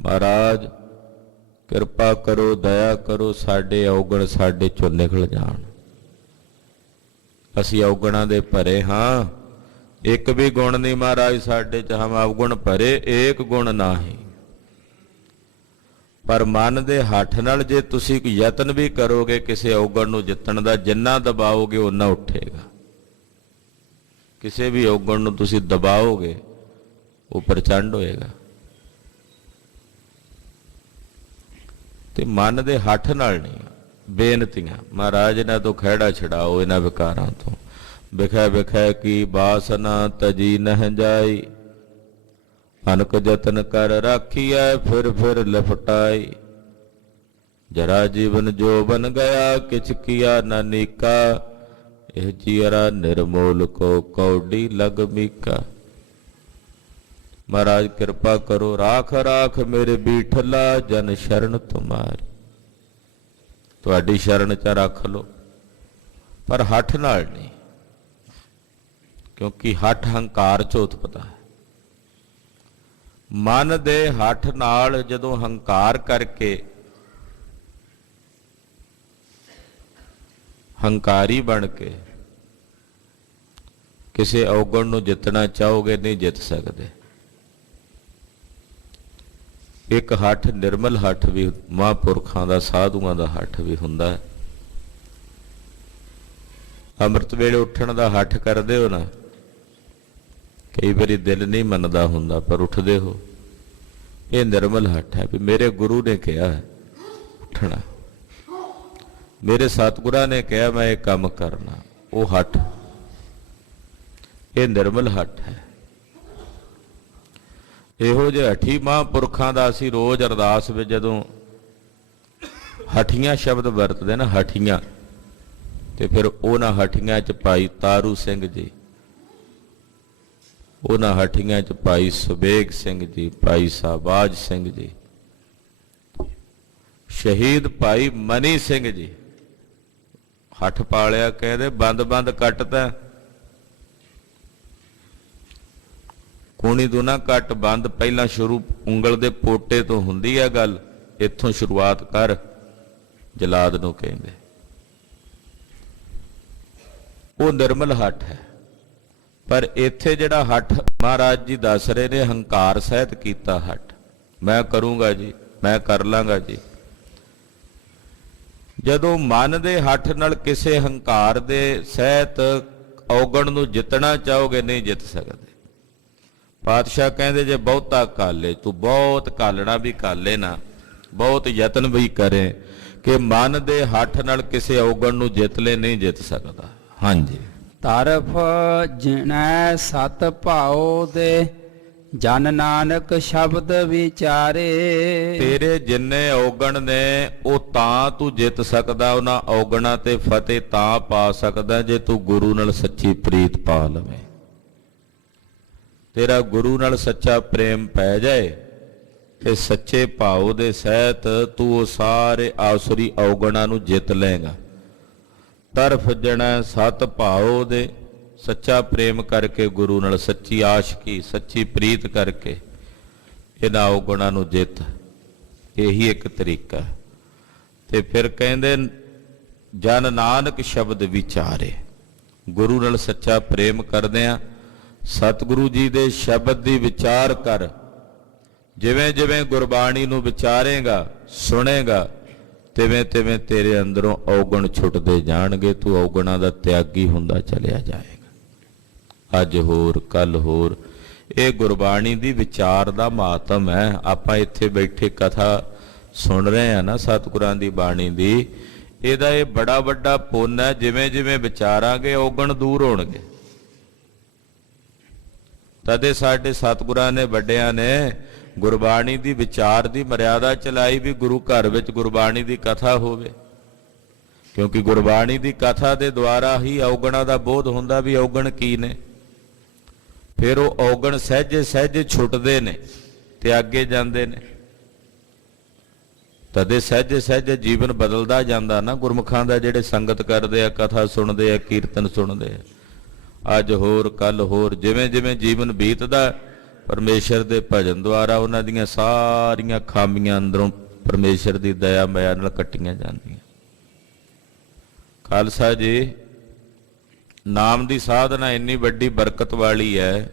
ਮਹਾਰਾਜ ਕਿਰਪਾ ਕਰੋ, ਦਇਆ ਕਰੋ, ਸਾਡੇ ਔਗਣ ਸਾਡੇ ਚੋਂ ਨਿਕਲ ਜਾਣ। ਅਸੀਂ ਔਗਣਾਂ ਦੇ ਭਰੇ ਹਾਂ, ਇੱਕ ਵੀ ਗੁਣ ਨਹੀਂ ਮਹਾਰਾਜ ਸਾਡੇ ਚ, ਹਮ ਔਗਣ ਭਰੇ ਏਕ ਗੁਣ ਨਾਹੀ। ਪਰ ਮਨ ਦੇ ਹੱਠ ਨਾਲ ਜੇ ਤੁਸੀਂ ਕੋਈ ਯਤਨ ਵੀ ਕਰੋਗੇ ਕਿਸੇ ਔਗਣ ਨੂੰ ਜਿੱਤਣ ਦਾ, ਜਿੰਨਾ ਦਬਾਓਗੇ ਓਨਾ ਉੱਠੇਗਾ। ਕਿਸੇ ਵੀ ਔਗਣ ਨੂੰ ਤੁਸੀਂ ਦਬਾਓਗੇ ਉਹ ਪ੍ਰਚੰਡ ਹੋਏਗਾ। ਤੇ ਮਨ ਦੇ ਹੱਠ ਨਾਲ ਨਹੀਂ, ਬੇਨਤੀਆਂ, ਮਹਾਰਾਜ ਇਹਨਾਂ ਤੋਂ ਖਹਿੜਾ ਛਡਾਓ, ਇਹਨਾਂ ਵਿਕਾਰਾਂ ਤੋਂ। ਵਿਖੈ ਵਿਖੈ ਕੀ ਬਾਸਨਾ ਤਜੀ ਨਹਿ ਜਾਈ, ਅਨਕ ਜਤਨ ਕਰ ਰਾਖੀਐ ਫਿਰ ਲਪਟਾਈ। ਜਰਾ ਜੀਵਨ ਜੋ ਬਨ ਗਿਆ, ਕਿਛ ਕੀਆ ਨਾ ਨੀਕਾ, ਇਹ ਜੀਅਰਾ ਨਿਰਮੋਲ ਕੋ ਕੌਡੀ ਲਗ ਮੀਕਾ। ਮਹਾਰਾਜ ਕਿਰਪਾ ਕਰੋ, ਰਾਖ ਰਾਖ ਮੇਰੇ ਬੀਠਲਾ ਜਨ ਸ਼ਰਨ ਤੁਮਾਰੀ। ਤੁਹਾਡੀ ਸ਼ਰਨ 'ਚ ਰੱਖ ਲਓ, ਪਰ ਹੱਠ ਨਾਲ ਨਹੀਂ, ਕਿਉਂਕਿ ਹੱਠ ਹੰਕਾਰ 'ਚ ਉਤਪਦਾ ਹੈ। ਮਨ ਦੇ ਹੱਠ ਨਾਲ ਜਦੋਂ ਹੰਕਾਰ ਕਰਕੇ ਹੰਕਾਰੀ ਬਣ ਕੇ ਕਿਸੇ ਔਗਣ ਨੂੰ ਜਿੱਤਣਾ ਚਾਹੋਗੇ, ਨਹੀਂ ਜਿੱਤ ਸਕਦੇ। ਇੱਕ ਹੱਠ ਨਿਰਮਲ ਹੱਠ ਵੀ ਮਹਾਂਪੁਰਖਾਂ ਦਾ, ਸਾਧੂਆਂ ਦਾ ਹੱਠ ਵੀ ਹੁੰਦਾ ਹੈ। ਅੰਮ੍ਰਿਤ ਵੇਲੇ ਉੱਠਣ ਦਾ ਹੱਠ ਕਰਦੇ ਹੋ ਨਾ, ਕਈ ਵਾਰੀ ਦਿਲ ਨਹੀਂ ਮੰਨਦਾ ਹੁੰਦਾ, ਪਰ ਉੱਠਦੇ ਹੋ। ਇਹ ਨਿਰਮਲ ਹੱਠ ਹੈ ਵੀ ਮੇਰੇ ਗੁਰੂ ਨੇ ਕਿਹਾ ਹੈ ਉੱਠਣਾ, ਮੇਰੇ ਸਤਿਗੁਰਾਂ ਨੇ ਕਿਹਾ ਮੈਂ ਇਹ ਕੰਮ ਕਰਨਾ, ਉਹ ਹੱਠ, ਇਹ ਨਿਰਮਲ ਹੱਠ ਹੈ। ਇਹੋ ਜਿਹੇ ਹੱਠੀ ਮਹਾਂਪੁਰਖਾਂ ਦਾ ਅਸੀਂ ਰੋਜ਼ ਅਰਦਾਸ ਵਿੱਚ ਜਦੋਂ ਹੱਠੀਆਂ ਸ਼ਬਦ ਵਰਤਦੇ ਨਾ, ਹੱਠੀਆਂ, ਤੇ ਫਿਰ ਉਹਨਾਂ ਹੱਠੀਆਂ 'ਚ ਭਾਈ ਤਾਰੂ ਸਿੰਘ ਜੀ, ਉਹਨਾਂ ਹੱਠੀਆਂ 'ਚ ਭਾਈ ਸੁਬੇਗ ਸਿੰਘ ਜੀ, ਭਾਈ ਸਾਬਾਜ ਸਿੰਘ ਜੀ, ਸ਼ਹੀਦ ਭਾਈ ਮਨੀ ਸਿੰਘ ਜੀ ਹੱਠ ਪਾਲਿਆ। ਕਹਿੰਦੇ ਬੰਦ ਬੰਦ ਕੱਟਦਾ, ਕੂਣੀ ਦੂਣਾ ਕੱਟ ਬੰਦ, ਪਹਿਲਾਂ ਸ਼ੁਰੂ ਉਂਗਲ ਦੇ ਪੋਟੇ ਤੋਂ ਹੁੰਦੀ ਹੈ ਗੱਲ, ਇੱਥੋਂ ਸ਼ੁਰੂਆਤ ਕਰ, ਜਲਾਦ ਨੂੰ ਕਹਿੰਦੇ। ਉਹ ਨਿਰਮਲ ਹੱਠ ਹੈ। ਪਰ ਇੱਥੇ ਜਿਹੜਾ ਹੱਠ ਮਹਾਰਾਜ ਜੀ ਦੱਸ ਰਹੇ ਨੇ, ਹੰਕਾਰ ਸਹਿਤ ਕੀਤਾ ਹੱਠ, ਮੈਂ ਕਰੂੰਗਾ ਜੀ, ਮੈਂ ਕਰ ਲਾਂਗਾ ਜੀ। ਜਦੋਂ ਮਨ ਦੇ ਹੱਠ ਨਾਲ ਕਿਸੇ ਹੰਕਾਰ ਦੇ ਸਹਿਤ ਔਗਣ ਨੂੰ ਜਿੱਤਣਾ ਚਾਹੋਗੇ, ਨਹੀਂ ਜਿੱਤ ਸਕਦੇ। ਪਾਤਸ਼ਾਹ ਕਹਿੰਦੇ ਜੇ ਬਹੁਤਾ ਕਾਲੇ, ਤੂੰ ਬਹੁਤ ਕਾਲਣਾ ਵੀ ਕਾਲੇ ਨਾ, ਬਹੁਤ ਯਤਨ ਵੀ ਕਰੇ ਕਿ ਮਨ ਦੇ ਹੱਠ ਨਾਲ ਕਿਸੇ ਔਗਣ ਨੂੰ ਜਿੱਤ ਲੈ, ਨਹੀਂ ਜਿੱਤ ਸਕਦਾ। ਹਾਂਜੀ। ਤਰਫ ਜਿਨੈ ਸਤ ਭਾਉ ਦੇ, ਜਨ ਨਾਨਕ ਸ਼ਬਦ ਵਿਚਾਰੇ। ਤੇਰੇ ਜਿੰਨੇ ਔਗਣ ਨੇ ਉਹ ਤਾਂ ਤੂੰ ਜਿੱਤ ਸਕਦਾ, ਉਹਨਾਂ ਔਗਣਾਂ ਤੇ ਫਤਿਹ ਤਾਂ ਪਾ ਸਕਦਾ ਜੇ ਤੂੰ ਗੁਰੂ ਨਾਲ ਸੱਚੀ ਪ੍ਰੀਤ ਪਾ ਲਵੇਂ। ਤੇਰਾ ਗੁਰੂ ਨਾਲ ਸੱਚਾ ਪ੍ਰੇਮ ਪੈ ਜਾਏ ਤੇ ਸੱਚੇ ਭਾਉ ਦੇ ਸਹਿਤ ਤੂੰ ਉਹ ਸਾਰੇ ਆਸੁਰੀ ਔਗਣਾਂ ਨੂੰ ਜਿੱਤ ਲਏਗਾ। ਤਰਫ ਜਣੈ ਸਤ ਭਾਉ ਦੇ, ਸੱਚਾ ਪ੍ਰੇਮ ਕਰਕੇ ਗੁਰੂ ਨਾਲ, ਸੱਚੀ ਆਸ਼ਕੀ, ਸੱਚੀ ਪ੍ਰੀਤ ਕਰਕੇ ਇਹਨਾਂ ਔਗਣਾਂ ਨੂੰ ਜਿੱਤ। ਇਹੀ ਇੱਕ ਤਰੀਕਾ। ਤੇ ਫਿਰ ਕਹਿੰਦੇ ਜਨ ਨਾਨਕ ਸ਼ਬਦ ਵਿਚਾਰੇ, ਗੁਰੂ ਨਾਲ ਸੱਚਾ ਪ੍ਰੇਮ ਕਰਦੇ ਆ, ਸਤਿਗੁਰੂ ਜੀ ਦੇ ਸ਼ਬਦ ਦੀ ਵਿਚਾਰ ਕਰ। ਜਿਵੇਂ ਜਿਵੇਂ ਗੁਰਬਾਣੀ ਨੂੰ ਵਿਚਾਰੇਗਾ, ਸੁਣੇਗਾ, ਤਿਵੇਂ ਤਿਵੇਂ ਤੇਰੇ ਅੰਦਰੋਂ ਔਗਣ ਛੁੱਟਦੇ ਜਾਣਗੇ, ਤੂੰ ਔਗਣਾਂ ਦਾ ਤਿਆਗੀ ਹੁੰਦਾ ਚਲਿਆ ਜਾਏਗਾ। ਅੱਜ ਹੋਰ ਕੱਲ ਹੋਰ, ਇਹ ਗੁਰਬਾਣੀ ਦੀ ਵਿਚਾਰ ਦਾ ਮਾਤਮ ਹੈ। ਆਪਾਂ ਇੱਥੇ ਬੈਠੇ ਕਥਾ ਸੁਣ ਰਹੇ ਆ ਨਾ ਸਤਿਗੁਰਾਂ ਦੀ ਬਾਣੀ ਦੀ, ਇਹਦਾ ਇਹ ਬੜਾ ਵੱਡਾ ਪੁੰਨ ਹੈ। ਜਿਵੇਂ ਜਿਵੇਂ ਵਿਚਾਰਾਂਗੇ ਔਗਣ ਦੂਰ ਹੋਣਗੇ। ਤਦੇ ਸਾਡੇ ਸਤਿਗੁਰਾਂ ਨੇ, ਵੱਡਿਆਂ ਨੇ ਗੁਰਬਾਣੀ ਦੀ ਵਿਚਾਰ ਦੀ ਮਰਿਆਦਾ ਚਲਾਈ ਵੀ ਗੁਰੂ ਘਰ ਵਿੱਚ ਗੁਰਬਾਣੀ ਦੀ ਕਥਾ ਹੋਵੇ, ਕਿਉਂਕਿ ਗੁਰਬਾਣੀ ਦੀ ਕਥਾ ਦੇ ਦੁਆਰਾ ਹੀ ਔਗਣਾਂ ਦਾ ਬੋਧ ਹੁੰਦਾ ਵੀ ਔਗਣ ਕੀ ਨੇ। ਫਿਰ ਉਹ ਔਗਣ ਸਹਿਜੇ ਸਹਿਜੇ ਛੁੱਟਦੇ ਨੇ ਤੇ ਅੱਗੇ ਜਾਂਦੇ ਨੇ। ਤਦੇ ਸਹਿਜੇ ਸਹਿਜੇ ਜੀਵਨ ਬਦਲਦਾ ਜਾਂਦਾ ਨਾ ਗੁਰਮੁਖਾਂ ਦਾ, ਜਿਹੜੇ ਸੰਗਤ ਕਰਦੇ ਆ, ਕਥਾ ਸੁਣਦੇ ਆ, ਕੀਰਤਨ ਸੁਣਦੇ ਆ। ਅੱਜ ਹੋਰ ਕੱਲ ਹੋਰ, ਜਿਵੇਂ ਜਿਵੇਂ ਜੀਵਨ ਬੀਤਦਾ, ਪਰਮੇਸ਼ਰ ਦੇ ਭਜਨ ਦੁਆਰਾ ਉਹਨਾਂ ਦੀਆਂ ਸਾਰੀਆਂ ਖਾਮੀਆਂ ਅੰਦਰੋਂ ਪਰਮੇਸ਼ਰ ਦੀ ਦਇਆ ਮਾਇਆ ਨਾਲ ਕੱਟੀਆਂ ਜਾਂਦੀਆਂ। ਖਾਲਸਾ ਜੀ, ਨਾਮ ਦੀ ਸਾਧਨਾ ਇੰਨੀ ਵੱਡੀ ਬਰਕਤ ਵਾਲੀ ਹੈ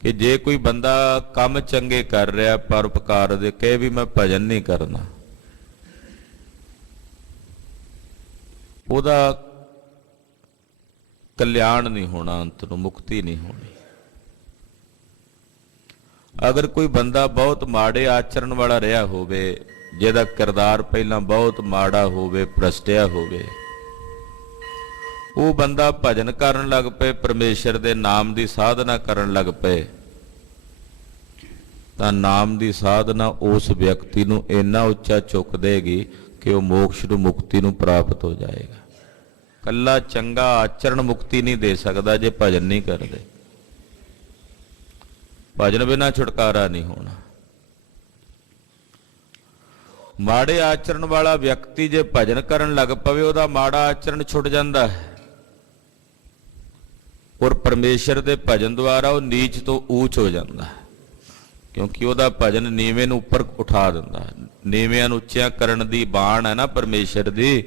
ਕਿ ਜੇ ਕੋਈ ਬੰਦਾ ਕੰਮ ਚੰਗੇ ਕਰ ਰਿਹਾ, ਪਰਉਪਕਾਰ ਦੇ, ਕਹੇ ਵੀ ਮੈਂ ਭਜਨ ਨਹੀਂ ਕਰਨਾ, ਉਹਦਾ ਕਲਿਆਣ ਨਹੀਂ ਹੋਣਾ, ਅੰਤ ਨੂੰ ਮੁਕਤੀ ਨਹੀਂ ਹੋਣੀ। ਅਗਰ ਕੋਈ ਬੰਦਾ ਬਹੁਤ ਮਾੜੇ ਆਚਰਣ ਵਾਲਾ ਰਿਹਾ ਹੋਵੇ, ਜਿਹਦਾ ਕਿਰਦਾਰ ਪਹਿਲਾਂ ਬਹੁਤ ਮਾੜਾ ਹੋਵੇ, ਭ੍ਰਸ਼ਟਿਆ ਹੋਵੇ, ਉਹ ਬੰਦਾ ਭਜਨ ਕਰਨ ਲੱਗ ਪਏ, ਪਰਮੇਸ਼ਰ ਦੇ ਨਾਮ ਦੀ ਸਾਧਨਾ ਕਰਨ ਲੱਗ ਪਏ, ਤਾਂ ਨਾਮ ਦੀ ਸਾਧਨਾ ਉਸ ਵਿਅਕਤੀ ਨੂੰ ਇੰਨਾ ਉੱਚਾ ਚੁੱਕ ਦੇਗੀ ਕਿ ਉਹ ਮੋਕਸ਼ ਨੂੰ, ਮੁਕਤੀ ਨੂੰ ਪ੍ਰਾਪਤ ਹੋ ਜਾਏਗਾ। ਕੱਲਾ ਚੰਗਾ ਆਚਰਣ ਮੁਕਤੀ ਨਹੀਂ ਦੇ ਸਕਦਾ ਜੇ ਭਜਨ ਨਹੀਂ ਕਰਦੇ। ਭਜਨ ਬਿਨਾਂ ਛੁਟਕਾਰਾ ਨਹੀਂ ਹੋਣਾ। ਮਾੜੇ ਆਚਰਣ ਵਾਲਾ ਵਿਅਕਤੀ ਜੇ ਭਜਨ ਕਰਨ ਲੱਗ ਪਵੇ ਉਹਦਾ ਮਾੜਾ ਆਚਰਣ ਛੁੱਟ ਜਾਂਦਾ ਹੈ, ਔਰ ਪਰਮੇਸ਼ਰ ਦੇ ਭਜਨ ਦੁਆਰਾ ਉਹ ਨੀਚ ਤੋਂ ਊਚ ਹੋ ਜਾਂਦਾ ਹੈ, ਕਿਉਂਕਿ ਉਹਦਾ ਭਜਨ ਨੀਵੇਂ ਨੂੰ ਉੱਪਰ ਉਠਾ ਦਿੰਦਾ ਹੈ। ਨੀਵਿਆਂ ਨੂੰ ਉੱਚਿਆਂ ਕਰਨ ਦੀ ਬਾਣ ਹੈ ਨਾ ਪਰਮੇਸ਼ਰ ਦੀ,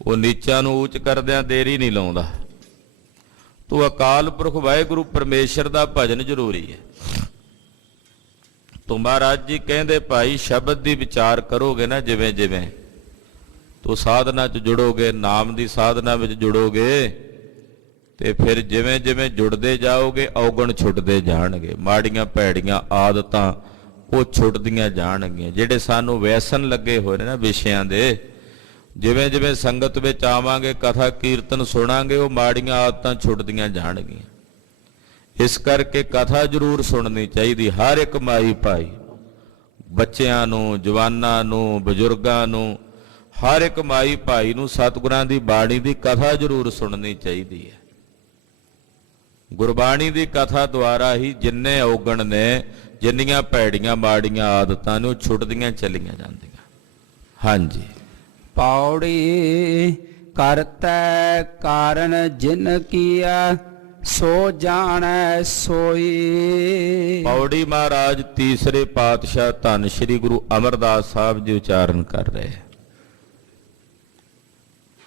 ਉਹ ਨੀਚਾਂ ਨੂੰ ਊਚ ਕਰਦਿਆਂ ਦੇਰੀ ਨਹੀਂ ਲਾਉਂਦਾ। ਤੋ ਅਕਾਲ ਪੁਰਖ ਵਾਹਿਗੁਰੂ ਪਰਮੇਸ਼ਰ ਦਾ ਭਜਨ ਜ਼ਰੂਰੀ ਹੈ। ਤੋ ਮਹਾਰਾਜ ਜੀ ਕਹਿੰਦੇ ਭਾਈ ਸ਼ਬਦ ਦੀ ਵਿਚਾਰ ਕਰੋਗੇ ਨਾ ਜਿਵੇਂ ਜਿਵੇਂ, ਤੋ ਸਾਧਨਾ 'ਚ ਜੁੜੋਗੇ, ਨਾਮ ਦੀ ਸਾਧਨਾ ਵਿੱਚ ਜੁੜੋਗੇ, ਤੇ ਫਿਰ ਜਿਵੇਂ ਜਿਵੇਂ ਜੁੜਦੇ ਜਾਓਗੇ ਔਗਣ ਛੁੱਟਦੇ ਜਾਣਗੇ। ਮਾੜੀਆਂ ਭੈੜੀਆਂ ਆਦਤਾਂ ਉਹ ਛੁੱਟਦੀਆਂ ਜਾਣਗੀਆਂ। ਜਿਹੜੇ ਸਾਨੂੰ ਵੈਸਨ ਲੱਗੇ ਹੋਏ ਨੇ ਨਾ ਵਿਸ਼ਿਆਂ ਦੇ, ਜਿਵੇਂ ਜਿਵੇਂ ਸੰਗਤ ਵਿੱਚ ਆਵਾਂਗੇ, ਕਥਾ ਕੀਰਤਨ ਸੁਣਾਂਗੇ, ਉਹ ਮਾੜੀਆਂ ਆਦਤਾਂ ਛੁੱਟਦੀਆਂ ਜਾਣਗੀਆਂ। ਇਸ ਕਰਕੇ ਕਥਾ ਜ਼ਰੂਰ ਸੁਣਨੀ ਚਾਹੀਦੀ ਹਰ ਇੱਕ ਮਾਈ ਭਾਈ, ਬੱਚਿਆਂ ਨੂੰ, ਜਵਾਨਾਂ ਨੂੰ, ਬਜ਼ੁਰਗਾਂ ਨੂੰ, ਹਰ ਇੱਕ ਮਾਈ ਭਾਈ ਨੂੰ ਸਤਿਗੁਰਾਂ ਦੀ ਬਾਣੀ ਦੀ ਕਥਾ ਜ਼ਰੂਰ ਸੁਣਨੀ ਚਾਹੀਦੀ ਹੈ। ਗੁਰਬਾਣੀ ਦੀ ਕਥਾ ਦੁਆਰਾ ਹੀ ਜਿੰਨੇ ਔਗਣ ਨੇ, ਜਿੰਨੀਆਂ ਭੈੜੀਆਂ ਮਾੜੀਆਂ ਆਦਤਾਂ ਨੇ, ਉਹ ਛੁੱਟਦੀਆਂ ਚਲੀਆਂ ਜਾਂਦੀਆਂ। ਹਾਂਜੀ। ਪੌੜੀ ਕਰਤੈ ਕਾਰਨ ਜਿਨ ਕੀਆ ਸੋ ਜਾਣੈ ਸੋਈ। ਪੌੜੀ ਮਹਾਰਾਜ ਤੀਸਰੇ ਪਾਤਸ਼ਾਹ ਧੰਨ ਸ਼੍ਰੀ ਗੁਰੂ ਅਮਰਦਾਸ ਸਾਹਿਬ ਜੀ ਉਚਾਰਨ ਕਰ ਰਹੇ।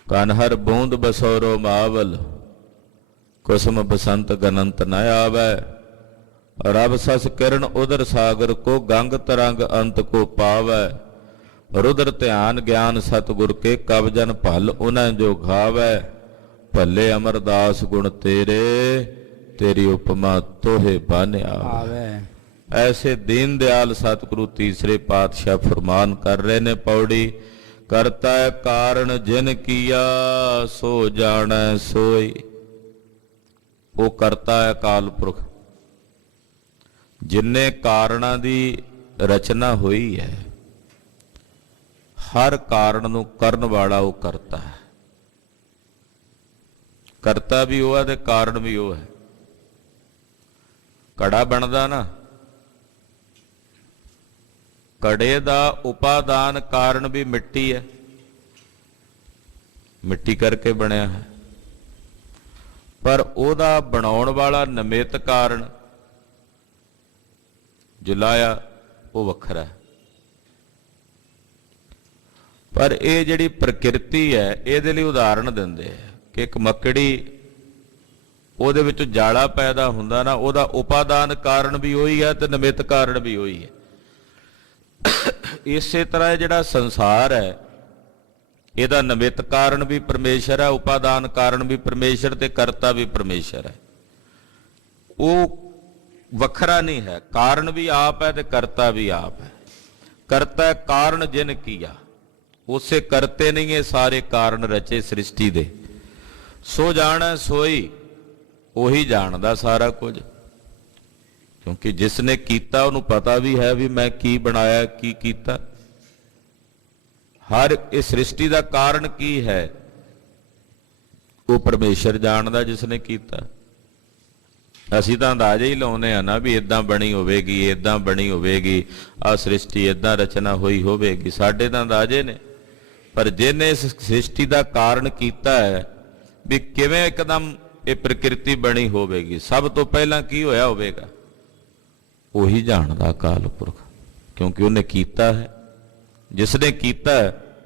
ਕਨ ਹਰ ਬੂੰਦ ਬਸੋਰੋ ਮਾਵਲ, ਕੁਸਮ ਬਸੰਤ ਗਨੰਤ ਨ ਆਵੈ। ਰਬ ਸਸ ਕਿਰਨ ਉਦਰ ਸਾਗਰ ਕੋ, ਗੰਗ ਤਰੰਗ ਅੰਤ ਕੋ ਪਾਵੈ। ਰੁਦਰ ਧਿਆਨ ਗਿਆਨ ਸਤਿਗੁਰ ਕੇ, ਕਬ ਜਨ ਭਲ ਉਨੈ ਜੋ ਘਾਵੈ। ਭੱਲੇ ਅਮਰਦਾਸ ਗੁਣ ਤੇਰੇ, ਤੇਰੀ ਉਪਮਾ ਤੋਹੇ ਬਾਨਿਆ ਆਵੈ। ਐਸੇ ਦੀਨ ਦਿਆਲ ਸਤਿਗੁਰੂ ਤੀਸਰੇ ਪਾਤਸ਼ਾਹ ਫਰਮਾਨ ਕਰ ਰਹੇ ਨੇ ਪੌੜੀ, ਕਰਤਾ ਕਾਰਨ ਜਿਨ ਕੀਆ ਸੋ ਜਾਣੈ ਸੋਈ। ਉਹ ਕਰਤਾ ਹੈ ਅਕਾਲ ਪੁਰਖ, ਜਿੰਨੇ ਕਾਰਣਾਂ ਦੀ ਰਚਨਾ ਹੋਈ ਹੈ, ਹਰ ਕਾਰਨ ਨੂੰ ਕਰਨ ਵਾਲਾ ਉਹ ਕਰਤਾ ਹੈ। ਕਰਤਾ ਵੀ ਉਹ ਹੈ ਤੇ ਕਾਰਨ ਵੀ ਉਹ ਹੈ। ਘੜਾ ਬਣਦਾ ਨਾ, ਘੜੇ ਦਾ ਉਪਾਦਾਨ ਕਾਰਨ ਵੀ ਮਿੱਟੀ ਹੈ, ਮਿੱਟੀ ਕਰਕੇ ਬਣਿਆ ਹੈ, ਪਰ ਉਹਦਾ ਬਣਾਉਣ ਵਾਲਾ ਨਿਮਿਤ ਕਾਰਨ ਜੁਲਾਇਆ ਉਹ ਵੱਖਰਾ ਹੈ। ਪਰ ਇਹ ਜਿਹੜੀ ਪ੍ਰਕਿਰਤੀ ਹੈ, ਇਹਦੇ ਲਈ ਉਦਾਹਰਣ ਦਿੰਦੇ ਆ ਕਿ ਇੱਕ ਮੱਕੜੀ, ਉਹਦੇ ਵਿੱਚੋਂ ਜਾਲਾ ਪੈਦਾ ਹੁੰਦਾ ਨਾ, ਉਹਦਾ ਉਪਾਦਾਨ ਕਾਰਨ ਵੀ ਉਹੀ ਹੈ ਤੇ ਨਿਮਿਤ ਕਾਰਨ ਵੀ ਉਹੀ ਹੈ। ਇਸੇ ਤਰ੍ਹਾਂ ਇਹ ਜਿਹੜਾ ਸੰਸਾਰ ਹੈ, ਇਹਦਾ ਨਿਮਿਤ ਕਾਰਨ ਵੀ ਪਰਮੇਸ਼ਰ ਹੈ, ਉਪਾਦਾਨ ਕਾਰਨ ਵੀ ਪਰਮੇਸ਼ਰ ਤੇ ਕਰਤਾ ਵੀ ਪਰਮੇਸ਼ਰ ਹੈ। ਉਹ ਵੱਖਰਾ ਨਹੀਂ ਹੈ, ਕਾਰਨ ਵੀ ਆਪ ਹੈ ਤੇ ਕਰਤਾ ਵੀ ਆਪ ਹੈ। ਕਰਤਾ ਕਾਰਨ ਜਿਨ ਕੀਆ, ਉਸੇ ਕਰਤੇ ਨਹੀਂ ਇਹ ਸਾਰੇ ਕਾਰਨ ਰਚੇ ਸ੍ਰਿਸ਼ਟੀ ਦੇ। ਸੋ ਜਾਣੈ ਸੋਈ, ਉਹੀ ਜਾਣਦਾ ਸਾਰਾ ਕੁਝ, ਕਿਉਂਕਿ ਜਿਸ ਨੇ ਕੀਤਾ ਉਹਨੂੰ ਪਤਾ ਵੀ ਹੈ ਵੀ ਮੈਂ ਕੀ ਬਣਾਇਆ, ਕੀ ਕੀਤਾ। ਹਰ ਇਸ ਸ੍ਰਿਸ਼ਟੀ ਦਾ ਕਾਰਨ ਕੀ ਹੈ ਉਹ ਪਰਮੇਸ਼ਰ ਜਾਣਦਾ ਜਿਸ ਨੇ ਕੀਤਾ। ਅਸੀਂ ਤਾਂ ਅੰਦਾਜ਼ੇ ਹੀ ਲਾਉਂਦੇ ਆ ਨਾ ਵੀ ਇਦਾਂ ਬਣੀ ਹੋਵੇਗੀ, ਇਦਾਂ ਬਣੀ ਹੋਵੇਗੀ, ਆਹ ਸ੍ਰਿਸ਼ਟੀ ਇਦਾਂ ਰਚਨਾ ਹੋਈ ਹੋਵੇਗੀ, ਸਾਡੇ ਤਾਂ ਅੰਦਾਜ਼ੇ ਨੇ। ਪਰ ਜਿਹਨੇ ਇਸ ਸ੍ਰਿਸ਼ਟੀ ਦਾ ਕਾਰਨ ਕੀਤਾ ਹੈ ਵੀ ਕਿਵੇਂ ਇੱਕਦਮ ਇਹ ਪ੍ਰਕਿਰਤੀ ਬਣੀ ਹੋਵੇਗੀ, ਸਭ ਤੋਂ ਪਹਿਲਾਂ ਕੀ ਹੋਇਆ ਹੋਵੇਗਾ, ਉਹੀ ਜਾਣਦਾ ਅਕਾਲ ਪੁਰਖ, ਕਿਉਂਕਿ ਉਹਨੇ ਕੀਤਾ ਹੈ। ਜਿਸ ਨੇ ਕੀਤਾ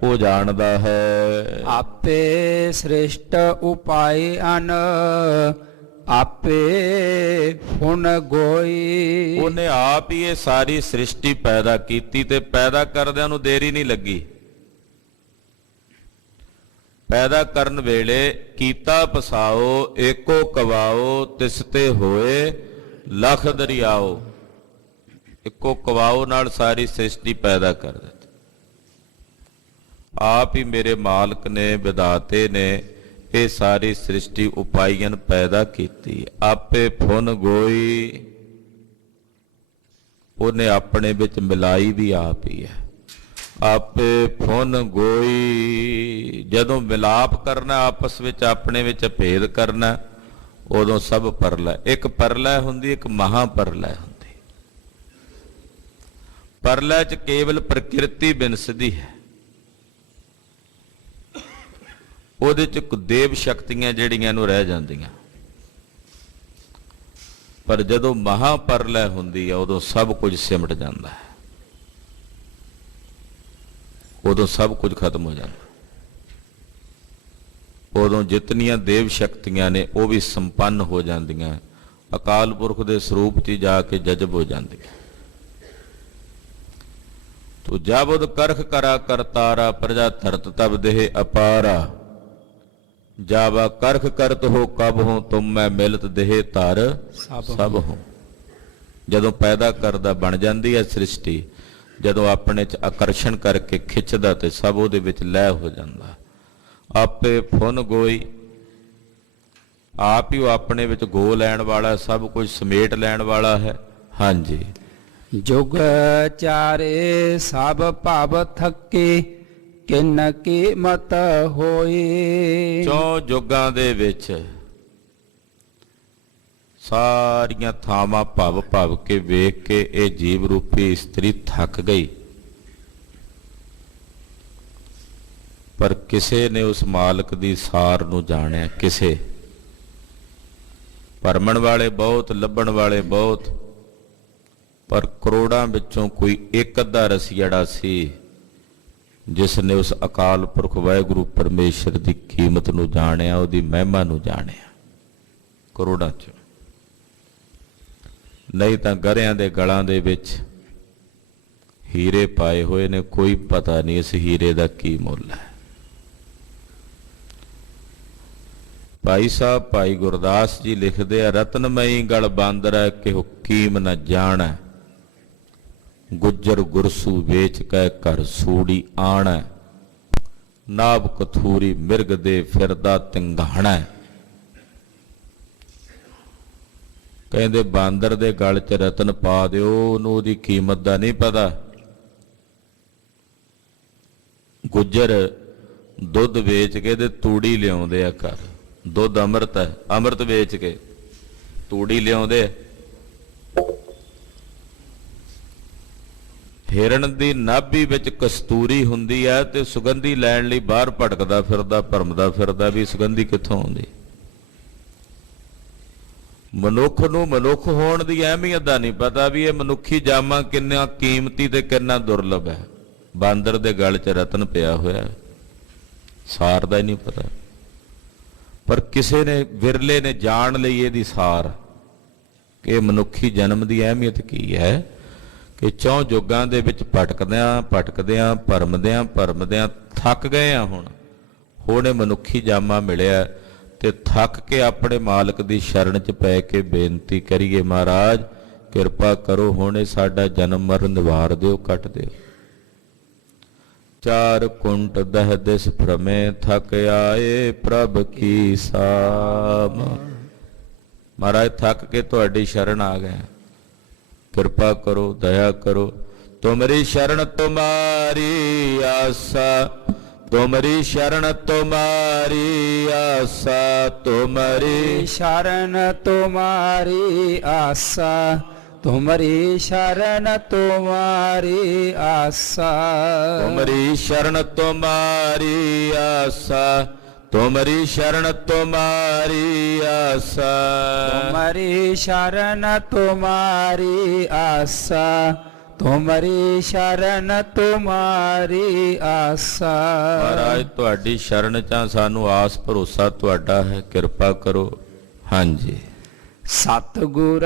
ਉਹ ਜਾਣਦਾ ਹੈ। ਆਪੇ ਸ੍ਰਿਸ਼ਟ ਉਪਾਏ ਅਨ, ਆਪੇ ਫੁਨ ਗੋਈ। ਉਹਨੇ ਆਪ ਹੀ ਇਹ ਸਾਰੀ ਸ੍ਰਿਸ਼ਟੀ ਪੈਦਾ ਕੀਤੀ ਤੇ ਪੈਦਾ ਕਰਦਿਆਂ ਨੂੰ ਦੇਰੀ ਨਹੀਂ ਲੱਗੀ। ਪੈਦਾ ਕਰਨ ਵੇਲੇ ਕੀਤਾ ਪਸਾਓ, ਏਕੋ ਕਵਾਓ, ਤਿਸ ਤੇ ਹੋਏ ਲਖ ਦਰਿਆਓ। ਇੱਕੋ ਕਵਾਓ ਨਾਲ ਸਾਰੀ ਸ੍ਰਿਸ਼ਟੀ ਪੈਦਾ ਕਰ ਦਿੱਤੀ। ਆਪ ਹੀ ਮੇਰੇ ਮਾਲਕ ਨੇ, ਵਿਧਾਤੇ ਨੇ ਇਹ ਸਾਰੀ ਸ੍ਰਿਸ਼ਟੀ ਉਪਾਈਆਂ ਪੈਦਾ ਕੀਤੀ। ਆਪੇ ਫੁਨ ਗੋਈ, ਉਹਨੇ ਆਪਣੇ ਵਿੱਚ ਮਿਲਾਈ ਵੀ ਆਪ ਹੀ ਹੈ। ਆਪੇ ਫੁਨ ਗੋਈ। ਜਦੋਂ ਮਿਲਾਪ ਕਰਨਾ ਆਪਸ ਵਿੱਚ, ਆਪਣੇ ਵਿੱਚ ਭੇਦ ਕਰਨਾ, ਉਦੋਂ ਸਭ ਪਰਲਾ। ਇੱਕ ਪਰਲਾ ਹੁੰਦੀ, ਇੱਕ ਮਹਾ ਪਰਲਾ ਹੁੰਦੀ। ਪਰਲਾ ਚ ਕੇਵਲ ਪ੍ਰਕਿਰਤੀ ਬਿਨਸਦੀ ਹੈ, ਉਹਦੇ ਚ ਦੇਵ ਸ਼ਕਤੀਆਂ ਜਿਹੜੀਆਂ ਨੂੰ ਰਹਿ ਜਾਂਦੀਆਂ। ਪਰ ਜਦੋਂ ਮਹਾ ਪਰਲਾ ਹੁੰਦੀ ਹੈ, ਉਦੋਂ ਸਭ ਕੁਝ ਸਿਮਟ ਜਾਂਦਾ ਹੈ, ਉਦੋਂ ਸਭ ਕੁਝ ਖਤਮ ਹੋ ਜਾਂਦਾ। ਉਦੋਂ ਜਿਤਨੀਆਂ ਦੇਵ ਸ਼ਕਤੀਆਂ ਨੇ ਉਹ ਵੀ ਸੰਪੰਨ ਹੋ ਜਾਂਦੀਆਂ, ਅਕਾਲ ਪੁਰਖ ਦੇ ਸਰੂਪ 'ਚ ਜਾ ਕੇ ਜਜ਼ਬ ਹੋ ਜਾਂਦੀਆਂ। ਤੋ ਜਬ ਕਰਖ ਕਰਾ ਕਰਤਾਰਾ, ਪ੍ਰਜਾ ਧਰਤ ਤਬ ਦੇਹ ਅਪਾਰਾ। ਜਾਵਾ ਕਰਖ ਕਰਤ ਹੋ ਕਬ ਹੋ, ਤੁਮ ਮੈਂ ਮਿਲਤ ਦੇਹ ਧਰ ਸਭ ਹੋ। ਜਦੋਂ ਪੈਦਾ ਕਰਦਾ ਬਣ ਜਾਂਦੀ ਹੈ ਸ੍ਰਿਸ਼ਟੀ, ਜਦੋਂ ਆਪਣੇ 'ਚ ਆਕਰਸ਼ਣ ਕਰਕੇ ਖਿੱਚਦਾ ਤੇ ਸਭ ਉਹਦੇ ਵਿੱਚ ਲੈਅ ਹੋ ਜਾਂਦਾ। ਆਪੇ ਫੁਨ ਗੋਈ, ਆਪ ਹੀ ਉਹ ਆਪਣੇ ਵਿੱਚ ਗੋ ਲੈਣ ਵਾਲਾ, ਸਭ ਕੁਝ ਸਮੇਟ ਲੈਣ ਵਾਲਾ ਹੈ। ਹਾਂਜੀ। ਜੁਗ ਚਾਰੇ ਸਭ ਭਵ ਥਕੇ, ਕਿਨ ਕੀ ਮਤ ਹੋਈ। ਚੌ ਜੁਗਾਂ ਦੇ ਵਿੱਚ ਸਾਰੀਆਂ ਥਾਵਾਂ ਭਵ ਭਵ ਕੇ ਵੇਖ ਕੇ ਇਹ ਜੀਵ ਰੂਪੀ ਇਸਤਰੀ ਥੱਕ ਗਈ, ਪਰ ਕਿਸੇ ਨੇ ਉਸ ਮਾਲਕ ਦੀ ਸਾਰ ਨੂੰ ਜਾਣਿਆ। ਕਿਸੇ ਭਰਮਣ ਵਾਲੇ ਬਹੁਤ, ਲੱਭਣ ਵਾਲੇ ਬਹੁਤ, ਪਰ ਕਰੋੜਾਂ ਵਿੱਚੋਂ ਕੋਈ ਇੱਕ ਅੱਧਾ ਰਸੀੜਾ ਸੀ ਜਿਸ ਨੇ ਉਸ ਅਕਾਲ ਪੁਰਖ ਵਾਹਿਗੁਰੂ ਪਰਮੇਸ਼ਰ ਦੀ ਕੀਮਤ ਨੂੰ ਜਾਣਿਆ, ਉਹਦੀ ਮਹਿਮਾ ਨੂੰ ਜਾਣਿਆ। ਕਰੋੜਾਂ ਚ, ਨਹੀਂ ਤਾਂ ਗਰਿਆਂ ਦੇ ਗਲਾਂ ਦੇ ਵਿੱਚ ਹੀਰੇ ਪਾਏ ਹੋਏ ਨੇ, ਕੋਈ ਪਤਾ ਨਹੀਂ ਇਸ ਹੀਰੇ ਦਾ ਕੀ ਮੁੱਲ ਹੈ। ਭਾਈ ਸਾਹਿਬ ਭਾਈ ਗੁਰਦਾਸ ਜੀ ਲਿਖਦੇ ਆ, ਰਤਨਮਈ ਗਲ ਬਾਂਦਰੈ ਕਿ ਹੁਕੀਮ ਨ ਜਾਣੈ, ਗੁੱਜਰ ਗੁਰਸੂ ਵੇਚ ਕੈ ਘਰ ਸੂੜੀ ਆਣੈ, ਨਾਭ ਕਥੂਰੀ ਮਿਰਗ ਦੇ ਫਿਰਦਾ ਤਿੰਗਾਣੈ। ਕਹਿੰਦੇ ਬਾਂਦਰ ਦੇ ਗਲ 'ਚ ਰਤਨ ਪਾ ਦਿਓ, ਉਹਨੂੰ ਉਹਦੀ ਕੀਮਤ ਦਾ ਨਹੀਂ ਪਤਾ। ਗੁੱਜਰ ਦੁੱਧ ਵੇਚ ਕੇ ਤੇ ਤੂੜੀ ਲਿਆਉਂਦੇ ਆ ਘਰ, ਦੁੱਧ ਅੰਮ੍ਰਿਤ ਹੈ, ਅੰਮ੍ਰਿਤ ਵੇਚ ਕੇ ਤੂੜੀ ਲਿਆਉਂਦੇ। ਹਿਰਨ ਦੀ ਨਾਭੀ ਵਿੱਚ ਕਸਤੂਰੀ ਹੁੰਦੀ ਹੈ ਤੇ ਸੁਗੰਧੀ ਲੈਣ ਲਈ ਬਾਹਰ ਭਟਕਦਾ ਫਿਰਦਾ, ਭਰਮਦਾ ਫਿਰਦਾ ਵੀ ਸੁਗੰਧੀ ਕਿੱਥੋਂ ਆਉਂਦੀ। ਮਨੁੱਖ ਨੂੰ ਮਨੁੱਖ ਹੋਣ ਦੀ ਅਹਿਮੀਅਤ ਦਾ ਨਹੀਂ ਪਤਾ ਵੀ ਇਹ ਮਨੁੱਖੀ ਜਾਮਾ ਕਿੰਨਾ ਕੀਮਤੀ ਤੇ ਕਿੰਨਾ ਦੁਰਲਭ ਹੈ। ਬਾਂਦਰ ਦੇ ਗਲ 'ਚ ਰਤਨ ਪਿਆ ਹੋਇਆ, ਸਾਰ ਦਾ ਹੀ ਨਹੀਂ ਪਤਾ। ਪਰ ਕਿਸੇ ਨੇ, ਵਿਰਲੇ ਨੇ ਜਾਣ ਲਈ ਇਹਦੀ ਸਾਰ ਕਿ ਮਨੁੱਖੀ ਜਨਮ ਦੀ ਅਹਿਮੀਅਤ ਕੀ ਹੈ, ਕਿ ਚੌਂ ਜੁਗਾਂ ਦੇ ਵਿੱਚ ਭਟਕਦਿਆਂ ਭਟਕਦਿਆਂ ਭਰਮਦਿਆਂ ਭਰਮਦਿਆਂ ਥੱਕ ਗਏ ਆ। ਹੁਣ ਇਹ ਮਨੁੱਖੀ ਜਾਮਾ ਮਿਲਿਆ ਤੇ ਥੱਕ ਕੇ ਆਪਣੇ ਮਾਲਕ ਦੀ ਸ਼ਰਨ 'ਚ ਪੈ ਕੇ ਬੇਨਤੀ ਕਰੀਏ, ਮਹਾਰਾਜ ਕਿਰਪਾ ਕਰੋ, ਹੁਣ ਇਹ ਸਾਡਾ ਜਨਮ ਮਰਨ ਨਿਵਾਰ ਦਿਓ, ਕੱਟ ਦਿਓ। ਚਾਰ ਕੁੰਟ ਦਹ ਦਿਸ ਭ੍ਰਮੇ ਥਕ ਆਏ, ਪ੍ਰਭ ਕੀ ਸਾਮ। ਮਹਾਰਾਜ ਥੱਕ ਕੇ ਤੁਹਾਡੀ ਸ਼ਰਨ ਆ ਗਏ, ਕਿਰਪਾ ਕਰੋ, ਦਇਆ ਕਰੋ। ਤੁਮਰੀ ਸ਼ਰਨ ਤੁਮਾਰੀ ਆਸਾ, ਤੁਮਰੀ ਸ਼ਰਨ ਤੁਮਾਰੀ ਆਸਾ, ਤੁਮਰੀ ਸ਼ਰਨ ਤੁਮਾਰੀ ਆਸਾ, ਤੁਮਰੀ ਸ਼ਰਨ ਤੁਮਾਰੀ ਆਸਾ। ਤੁਮਰੀ ਸ਼ਰਨ ਤੁਮਾਰੀ ਆਸਾ, ਤੁਮਰੀ ਸ਼ਰਨ ਤੁਮਾਰੀ ਆਸਾ। ਤੁਮਰੀ ਸ਼ਰਨ ਤੁਮਾਰੀ ਆਸਾ, ਤੁਮਰੀ ਸ਼ਰਨ ਤੁਮਾਰੀ ਆਸਾ। ਮਹਾਰਾਜ ਤੁਹਾਡੀ ਸ਼ਰਨ 'ਚ ਸਾਨੂੰ ਆਸ ਭਰੋਸਾ ਤੁਹਾਡਾ ਹੈ, ਕਿਰਪਾ ਕਰੋ। ਹਾਂਜੀ। ਸਤਿਗੁਰ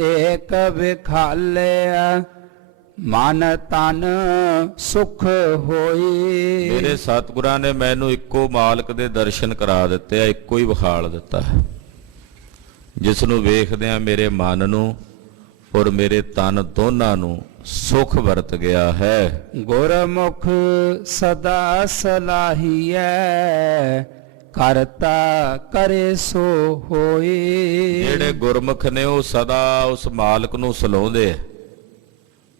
ਏਕ ਵਿਖਾਲਿਆ, ਮਨ ਤਨ ਸੁਖ ਹੋਈ। ਮੇਰੇ ਸਤਿਗੁਰਾਂ ਨੇ ਮੈਨੂੰ ਇੱਕੋ ਮਾਲਕ ਦੇ ਦਰਸ਼ਨ ਕਰਾ ਦਿੱਤੇ ਆ, ਇੱਕੋ ਹੀ ਵਿਖਾਲ ਦਿੱਤਾ ਹੈ, ਜਿਸ ਨੂੰ ਵੇਖਦਿਆਂ ਮੇਰੇ ਮਨ ਨੂੰ ਔਰ ਮੇਰੇ ਤਨ ਦੋਨਾਂ ਨੂੰ ਸੁਖ ਵਰਤ ਗਿਆ ਹੈ। ਗੁਰਮੁਖ ਸਦਾ ਸਲਾਹੀਐ, ਕਰਤਾ ਕਰੇ ਸੋ ਹੋਈ। ਜਿਹੜੇ ਗੁਰਮੁਖ ਨੇ ਉਹ ਸਦਾ ਉਸ ਮਾਲਕ ਨੂੰ ਸਲਾਉਂਦੇ,